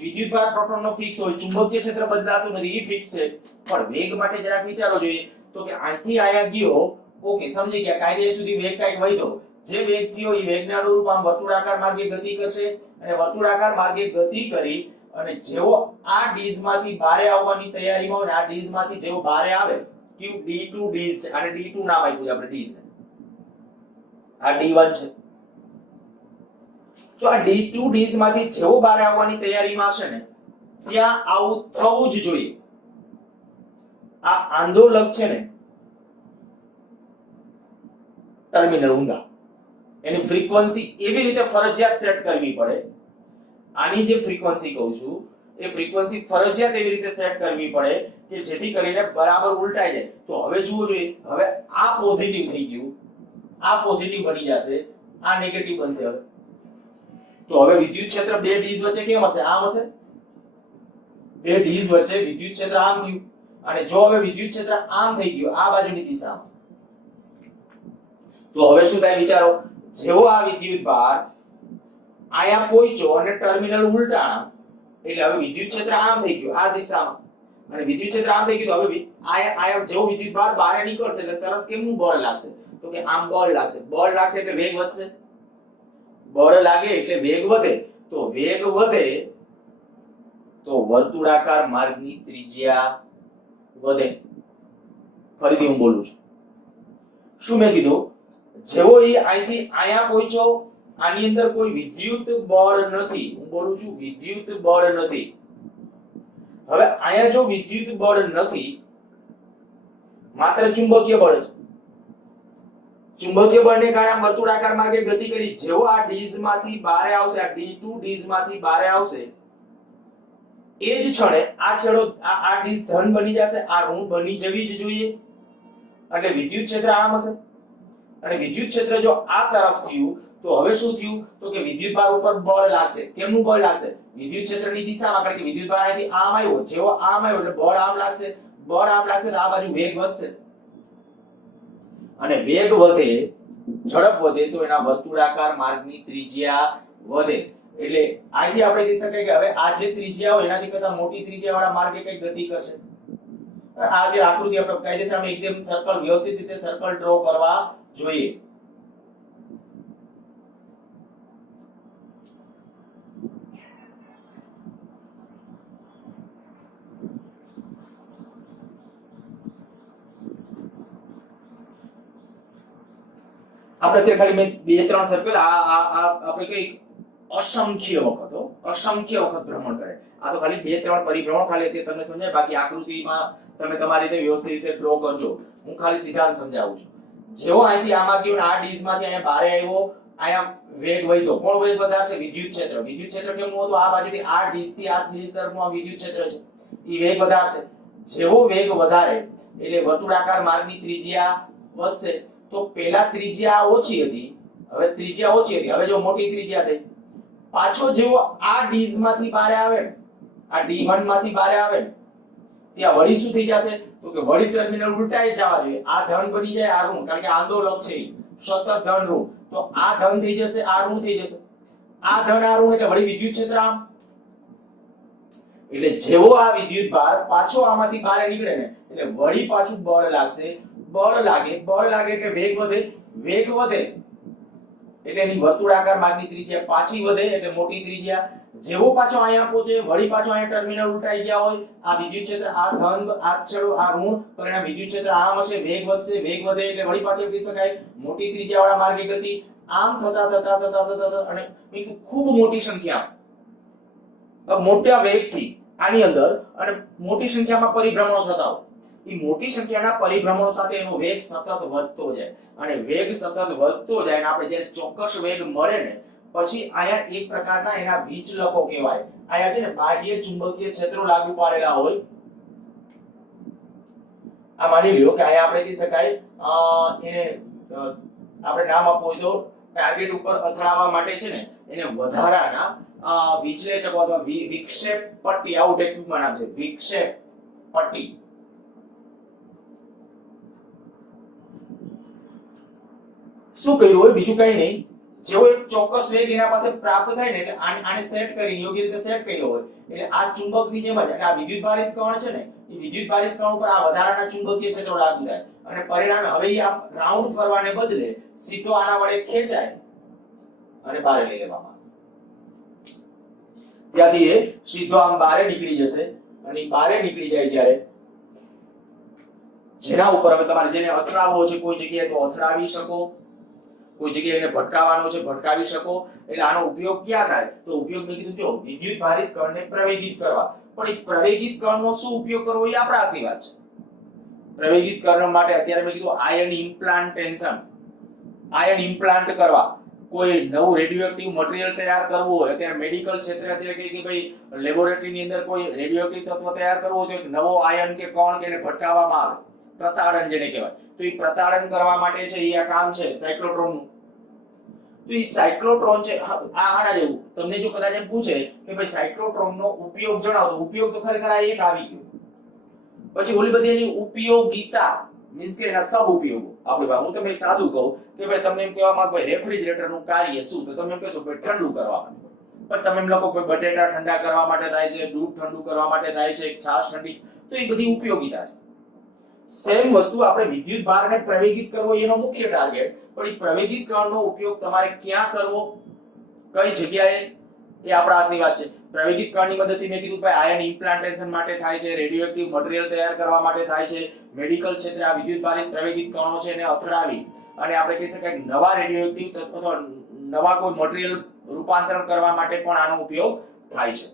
વિદ્યુતભાર પ્રોટોનનો ફિક્સ હોય, ચુંબકીય ક્ષેત્ર બદલાતું નથી, એ ફિક્સ છે. પણ વેગ માટે જરાક વિચારો જોઈએ, તો કે અહીંથી આયા ગયો, ઓકે સમજી ગયા, કાયદે સુધી વેગ કાંઈક વધ્યો, જે વેગ થયો એ વેગને અનુરૂપ આમ વર્તુળાકાર માર્ગે ગતિ કરશે, અને વર્તુળાકાર માર્ગે ગતિ કરી અને જેવો આ ડીશમાંથી બહાર આવવાની તૈયારીમાં હોય ને, આ ડીશમાંથી જેવો બહાર આવે, D2 ડીશ છે, આને D2 નામ આપ્યું છે આપણે ડીશને, આ D1 છે. તો આ D2 ડીશમાંથી જેવો બહાર આવવાની તૈયારીમાં હશે ને, ત્યાં આવું થવું જ જોઈએ. આ આંદોલક છે ને ટર્મિનલ ઊંધા, એની ફ્રીક્વન્સી એવી રીતે ફરજિયાત સેટ કરવી પડે. આની જે ફ્રીક્વન્સી કહું છું એ ફ્રીક્વન્સી ફરજિયાત એવી રીતે સેટ કરવી પડે કે જેથી કરીને બરાબર ઉલટાઈ જાય. તો હવે જુઓ જોઈએ, હવે આ પોઝિટિવ થઈ ગયું, આ પોઝિટિવ બની જશે, આ નેગેટિવ બનશે. હવે તો હવે વિદ્યુત ક્ષેત્ર બે ડીશ વચ્ચે કેમ હશે, આમ હશે. બે ડીશ વચ્ચે વિદ્યુત ક્ષેત્ર આમ થયું, અને જો હવે વિદ્યુત ક્ષેત્ર આમ થઈ ગયું આ બાજુની દિશામાં, તો હવે શું થાય વિચારો, જેવો આ વિદ્યુત ભાર આયા પહોંચ્યો અને ટર્મિનલ ઉલટાણા એટલે હવે વિદ્યુત ક્ષેત્ર આમ થઈ ગયું આ દિશામાં અને વિદ્યુત ક્ષેત્ર આમ થઈ ગયું. હવે આયા જેવો વિદ્યુત ભાર બહાર નીકળશે એટલે તરત કેમનું બળ લાગશે તો કે આમ બળ લાગશે. બળ લાગશે એટલે વેગ વધશે. બળ લાગે એટલે વેગ વધે. તો વેગ વધે તો વર્તુળાકાર માર્ગની ત્રિજ્યા વધે. ફરીથી હું બોલું છું. શું મેં કીધું? જેવો એ અહીંથી આયા પહોંચ્યો આની અંદર કોઈ વિદ્યુત બળ નથી. હું બોલું છું વિદ્યુત બળ નથી. હવે આયા જો વિદ્યુત બળ નથી માત્ર ચુંબકીય બળ છે. ચુંબકીય બળને કારણે આમ વર્તુળાકાર માર્ગે ગતિ કરી. જેવો આ ડીઝ માંથી બહાર આવશે, આ D2 ડીઝ માંથી બહાર આવશે એ જ ક્ષણે આ છેડો આ ડીઝ ધન બની જશે, આ ઋણ બની જવી જ જોઈએ. એટલે વિદ્યુત ક્ષેત્ર આમ હશે અને વિદ્યુત ક્ષેત્ર જો આ તરફ થયું તો હવે શું થયું તો કે વિદ્યુત ભાર ઉપર બળ લાગશે. કેમનું બળ લાગશે? વિદ્યુત ક્ષેત્રની દિશામાં. કારણ કે વિદ્યુત ભાર અહીંથી આમ આવ્યો, જેવો આમ આવ્યો એટલે બળ આમ લાગશે. બળ આમ લાગશે તો આ બાજુ વેગ વધશે અને વેગ વધે, ઝડપ વધે તો એના વર્તુળાકાર માર્ગની ત્રિજ્યા વધે. એટલે અહીંથી આપણે કહી શકાય કે હવે આ જે ત્રિજ્યા હોય એનાથી કરતા મોટી ત્રિજ્યા વાળા માર્ગે કઈ ગતિ કરશે. આ જે આકૃતિ આપણે કાયદેસર અમે એકદમ સર્કલ વ્યવસ્થિત રીતે સર્કલ ડ્રો કરવા જોઈએ. આપણે અત્યારે ખાલી મેં બે ત્રણ સર્કલ આપણે કઈ અસંખ્ય વખત ભ્રમણ કરે. આ તો ખાલી બે ત્રણ પરિભ્રમણ ખાલી તે તમને સમજાય. બાકી આકૃતિમાં તમે તમારી રીતે વ્યવસ્થિત રીતે ડ્રો કરજો. હું ખાલી સિદ્ધાંત સમજાવું છું. જેવો અહીંથી આમાં ગયો ને આ ડીઝ માંથી અહીંયા બહાર આવ્યો, અહીંયા વેગ વધ્યો. કોણ વેગ વધારશે? વિદ્યુત ક્ષેત્ર. વિદ્યુત ક્ષેત્ર કેમનું હતું? આ બાજુથી આ ડીઝ થી આ ડીઝ તરફનું આ વિદ્યુત ક્ષેત્ર છે, એ વેગ વધારશે. જેવો વેગ વધારે એટલે વર્તુળાકાર માર્ગની ત્રિજ્યા વધશે. તો પહેલા ત્રિજ્યા ઓછી હતી, હવે ત્રિજ્યા ઓછી હતી, હવે જો મોટી ત્રિજ્યા થઈ. પાછો જેવો આ ડીઝ માંથી બહાર આવે ને, આ D1 માંથી બહાર આવે ને, ત્યાં વળી શું થઈ જશે તો કે વળી ટર્મિનલ ઉલટાઈ જવા જોઈએ. આ ધન બની જાય આ ઋણ, કારણ કે આંદોલક છે સતત ધન ઋણ. તો આ ધન થઈ જશે, આ ઋણ થઈ જશે. આ ધન આ ઋણ એટલે વળી વિદ્યુત ક્ષેત્ર આમ. એટલે જેવો આ વિદ્યુત ભાર પાછો આમાંથી બહાર નીકળે ને એટલે વળી પાછું બળ લાગશે. બળ લાગે એટલે વેગ વધે. વેગ વધે એટલે એની વર્તુળાકાર માર્ગની ત્રિજ્યા પાછી વધે એટલે મોટી ત્રિજ્યા. જેવો પાછો અહીંયા પહોંચે વળી પાછો અહીંયા ટર્મિનલ ઉલટાઈ ગયા હોય, આ વિદ્યુત ક્ષેત્ર આ ધન આ છેડો આ ઋણ પરિણામ વિદ્યુત ક્ષેત્ર આમ હશે. વેગ વધશે, વેગ વધે એટલે વળી પાછું કહી શકાય મોટી ત્રિજ્યા વાળા માર્ગે ગતિ. આમ થતા અને ખૂબ મોટી સંખ્યા મોટા વેગથી આની અંદર અને મોટી સંખ્યામાં પરિભ્રમણો થતા હોય. એ મોટી સંખ્યાના પરિભ્રમણો સાથે એનો વેગ સતત વધતો જાય અને વેગ સતત વધતો જાય અને આપણે જ્યારે ચોક્કસ વેગ મળે ને પછી આયા એક પ્રકારના એના વિચલકો કહેવાય. આયા છે ને બાહ્ય ચુંબકીય ક્ષેત્રો લાગુ પાડેલા હોય. આ માની લ્યો કે આયા આપણે કહી શકાય એને આપણે નામ આપવું હોય તો ટાર્ગેટ ઉપર અથડાવવા માટે છે ને એને વધારાના વિચલેચકો અથવા વિક્ષેપ પટ્ટી, આવું ટેક્સ્ટબુકમાં નામ છે વિક્ષેપ પટ્ટી. શું કર્યું હોય? બીજું કઈ નહીં. જેવો એક ચોક્કસ વેગ એના પાસે પ્રાપ્ત થાય ને એટલે આને સેટ કરી યોગ્ય રીતે સેટ કર્યો હોય એટલે આ ચુંબકની જેમ જ આ વિદ્યુત ભારિત કણ છે ને એ વિદ્યુત ભારિત કણ ઉપર આ વધારાના ચુંબકીય ક્ષેત્રો લાગુ થાય અને પરિણામે હવે એ આમ રાઉન્ડ ફરવાને બદલે સીધો આના વડે ખેંચાય અને બહાર લઈ લેવામાં. ત્યાંથી એ સીધો આમ બહાર નીકળી જશે અને બહાર નીકળી જાય જ્યારે જેના ઉપર હવે તમારે જેને અથડાવવો છે કોઈ જગ્યાએ તો અથડાવી શકો, કોઈ જગ્યાએ એને ભટકાવવાનો છે ભટકાવી શકો. એટલે આનો ઉપયોગ ક્યાં થાય તો ઉપયોગ મેં કીધું જો વિદ્યુત ભારિત કણને પ્રવેગિત કરવા. પણ એ પ્રવેગિત કણનો શું ઉપયોગ કરવો એ આપણા હાથની વાત છે. પ્રવેગિત કણ માટે અત્યારે મેં કીધું આયન ઇમ્પ્લાન્ટેશન, આયન ઇમ્પ્લાન્ટ કરવા, કોઈ નવું રેડિયોએક્ટિવ મટીરીયલ તૈયાર કરવું હોય. અત્યારે મેડિકલ ક્ષેત્રે અત્યારે કે ભાઈ લેબોરેટરીની અંદર કોઈ રેડિયોએક્ટિવ તત્વ તૈયાર કરવું હોય તો એક નવો આયન કે કણ કે એને ભટકાવવામાં આવે, પ્રતાડન જેને કહેવાય. તો એ પ્રતાડન કરવા માટે છે એ આ કામ છે સાયક્લોટ્રોનનું. તો એ સાયક્લોટ્રોન છે આના જેવું. તમને જો કદાચ એમ પૂછે કે ભાઈ સાયક્લોટ્રોનનો ઉપયોગ જણાવો તો ઉપયોગ તો ખરેખર આ એક આવી ગયો. પછી ઓલી બધી એની ઉપયોગિતા મીન્સ કે એના સબ ઉપયોગો આપણે હું તમને એક સાદું કહું કે ભાઈ તમને એમ કહેવા માંગો ભાઈ રેફ્રિજરેટરનું કાર્ય શું તો તમે એમ કહેશો કે ઠંડુ કરવા માટે. પણ તમે એમ લોકો કોઈ બટેટા ઠંડા કરવા માટે થાય છે, દૂધ ઠંડુ કરવા માટે થાય છે, છાશ ઠંડી, તો એ બધી ઉપયોગિતા છે. સેમ વસ્તુ આપણે વિદ્યુત ભારને પ્રવેગિત કરવો એનો મુખ્ય ટાર્ગેટ, પણ એ પ્રવેગિત કરવાનો ઉપયોગ તમારે ક્યાં કરવો, કઈ જગ્યાએ, એ આપણા હાથની વાત છે. પ્રવેગિત કરણની મદદથી મેં કીધું ભાઈ આયન ઇમ્પ્લાન્ટેશન માટે થાય છે, રેડિયોએક્ટિવ મટીરીયલ તૈયાર કરવા માટે થાય છે, મેડિકલ ક્ષેત્રે આ વિદ્યુત ભારિત પ્રવેગિત કણો છે એને અથડાવી અને આપણે કહી શકાય કે નવા રેડિયોએક્ટિવ તત્વો અથવા નવા કોઈ મટીરીયલ રૂપાંતરણ કરવા માટે પણ આનો ઉપયોગ થાય છે.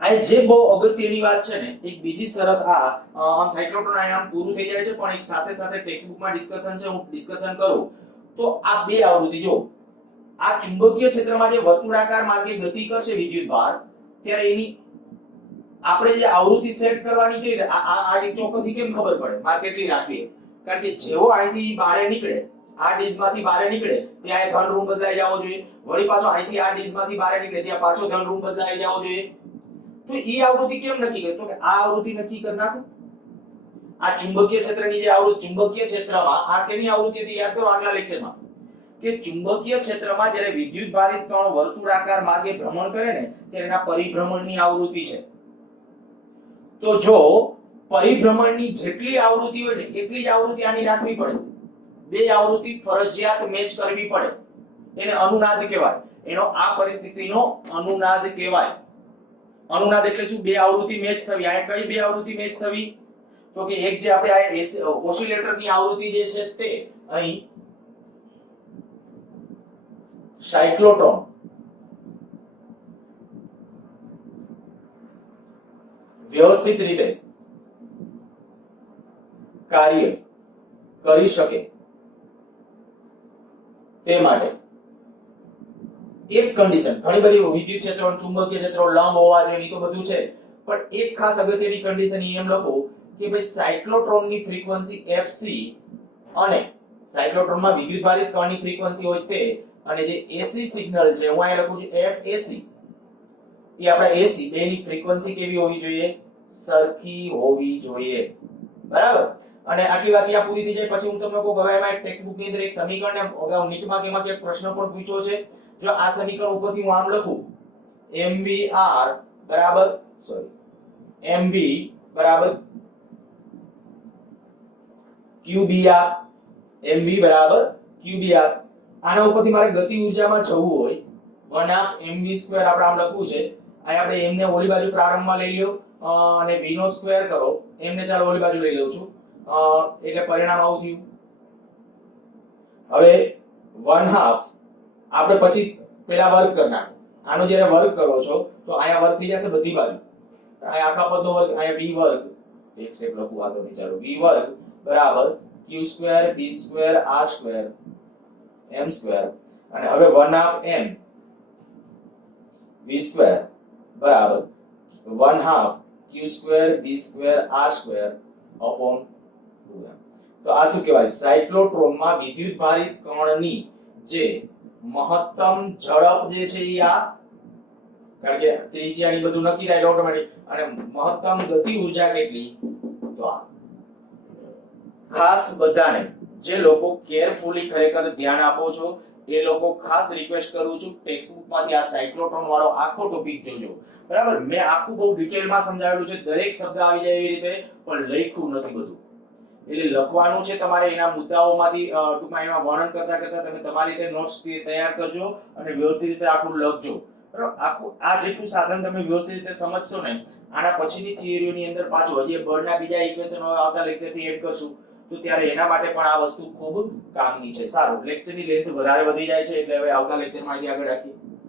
આ જે બહુ અગત્યની વાત છે ને, એક બીજી શરત આમ સાયક્લોટ્રોન આમ પૂરું થઈ જાય છે, પણ એક સાથે સાથે ટેક્સ્ટ બુકમાં ડિસ્કશન છે, હું ડિસ્કશન કરું તો આ બે આવૃત્તિ જો આ ચુંબકીય ક્ષેત્રમાં જે વર્તુળાકાર માર્ગે ગતિ કરશે વિદ્યુત ભાર, ત્યારે એની આપણે જે આવૃત્તિ સેટ કરવાની કે આ એક ચોક્કસી કેમ ખબર પડે, મારે કેટલી રાખવી, કારણ કે જેવો અહીંથી બહાર નીકળે, આ ડીશમાંથી બહાર નીકળે ત્યાં ધન ઋણ બદલાઈ જવો જોઈએ, વળી પાછો અહીંથી આ ડીશમાંથી બહાર નીકળે ત્યાં પાછો ધન ઋણ બદલાઈ જવો જોઈએ. તો ઈ આવૃત્તિ કેમ નક્કી કરી? તો કે આ આવૃત્તિ નક્કી કરી નાખો. આ ચુંબકીય ક્ષેત્રની જે આવૃત્તિ, ચુંબકીય ક્ષેત્રમાં આ કેની આવૃત્તિ હતી યાદ કરો આગલા લેક્ચરમાં, કે ચુંબકીય ક્ષેત્રમાં જ્યારે વિદ્યુત ભારિત કણો વર્તુળાકાર માર્ગે ભ્રમણ કરે ને ત્યારે એના પરિભ્રમણની આવૃત્તિ છે. તો જો પરિભ્રમણની જેટલી આવૃત્તિ હોય ને એટલી જ આવૃત્તિ આની રાખવી પડે. બે આવૃત્તિ ફરજિયાત મેચ કરવી પડે, એને અનુનાદ કહેવાય. એનો આ પરિસ્થિતિનો અનુનાદ કહેવાય. અનુનાદ એટલે શું? બે આવૃત્તિ મેચ થવી. આ કઈ બે આવૃત્તિ મેચ થવી? તો કે એક જે આપણે આ ઓસિલેટરની આવૃત્તિ જે છે તે અહીં સાયક્લોટ્રોન વ્યવસ્થિત રીતે કાર્ય કરી શકે તે માટે એક કન્ડિશન, ઘણી બધી વિદ્યુત ક્ષેત્રો ચુંબકીય ક્ષેત્રો લંબ હોવા જોઈએ તો બધું છે, પણ એક ખાસ અગત્યની કન્ડિશન એમ લખો કે ભાઈ સાયક્લોટ્રોનની ફ્રીક્વન્સી fc અને સાયક્લોટ્રોનમાં વિદ્યુત ભારિત કણની ફ્રીક્વન્સી હોય તે, અને જે AC સિગ્નલ છે હું અહીં લખું છું FAC, એ આપણા AC બેની ફ્રીક્વન્સી કેવી હોવી જોઈએ? સરખી હોવી જોઈએ. બરાબર? અને આટલી વાત અહીંયા પૂરી થઈ જાય પછી હું તમને કહું હવે એમાં એક ટેક્સ્ટ બુક ની અંદર એક સમીકરણ અગાઉ નીટમાં કે એમાં કે પ્રશ્ન પણ પૂછ્યો છે. જો આ સમીકરણ ઉપરથી હું આમ લખું MVR બરાબર MV બરાબર QBR, MV બરાબર QBR, આના ઉપરથી મારે ગતિ ઊર્જામાં જવું હોય 1/2 mv² આપણે આમ લખવું છે. અહીં આપણે m ને ઓલી બાજુ પ્રારંભમાં લઈ લ્યો અને v નો સ્ક્વેર કરો, m ને ચાલો ઓલી બાજુ લઈ લઉં છું, એટલે પરિણામ આવું થયું. હવે 1/2 આપણે પછી પેલા વર્ગ કરી નાખો. આનો જ્યારે વર્ગ કરો છો તો અહીંયા વર્ગ થઈ જશે બધી બાજુ, અહીંયા આખા પદનો વર્ગ, અહીંયા v વર્ગ, એક સ્ટેપ લખું આ તો નહીં ચાલો, v વર્ગ બરાબર q² b² r² m², અને હવે 1/2 m v² બરાબર 1/2 q² b² r² upon 2m. તો આ શું કહેવાય? સાયક્લોટ્રોનમાં વિદ્યુત ભારિત કણની જે મહત્તમ ઝડપ જે છે એ આ, કારણ કે ત્રિજ્યાની બધું નક્કી થાય ઓટોમેટિક, અને મહત્તમ ગતિ ઊર્જા કેટલી? તો આ ખાસ બધાને જે લોકો કેરફુલી ખરેખર ધ્યાન આપો છો એ લોકો ખાસ રિક્વેસ્ટ કરું છું ટેક્સ્ટ બુકમાંથી આ સાયક્લોટ્રોન વાળો આખો ટોપિક જોજો. બરાબર? મેં આખું બહુ ડિટેલમાં સમજાવેલું છે, દરેક શબ્દ આવી જાય એવી રીતે, પણ લખ્યું નથી બધું. એટલે લખવાનું છે તમારે, એના મુદ્દાઓમાંથી ટૂંકમાં એમાં વર્ણન કરતા કરતા તમે તમારી રીતે નોટ્સ તૈયાર કરજો અને વ્યવસ્થિત રીતે આખું લખજો. બરાબર? આખું આ જેટલું સાધન તમે વ્યવસ્થિત રીતે સમજશો ને, આના પછીની થિયરીઓની અંદર પાછું હજી બળના બીજા ઇક્વેશનો આવતા લેક્ચરથી એડ કરશું, તો ત્યારે એના માટે પણ આ વસ્તુ ખૂબ કામની છે. સારું, લેક્ચરની લેન્થ વધારે વધી જાય છે એટલે હવે આવતા લેક્ચરમાં આગળ રાખીએ.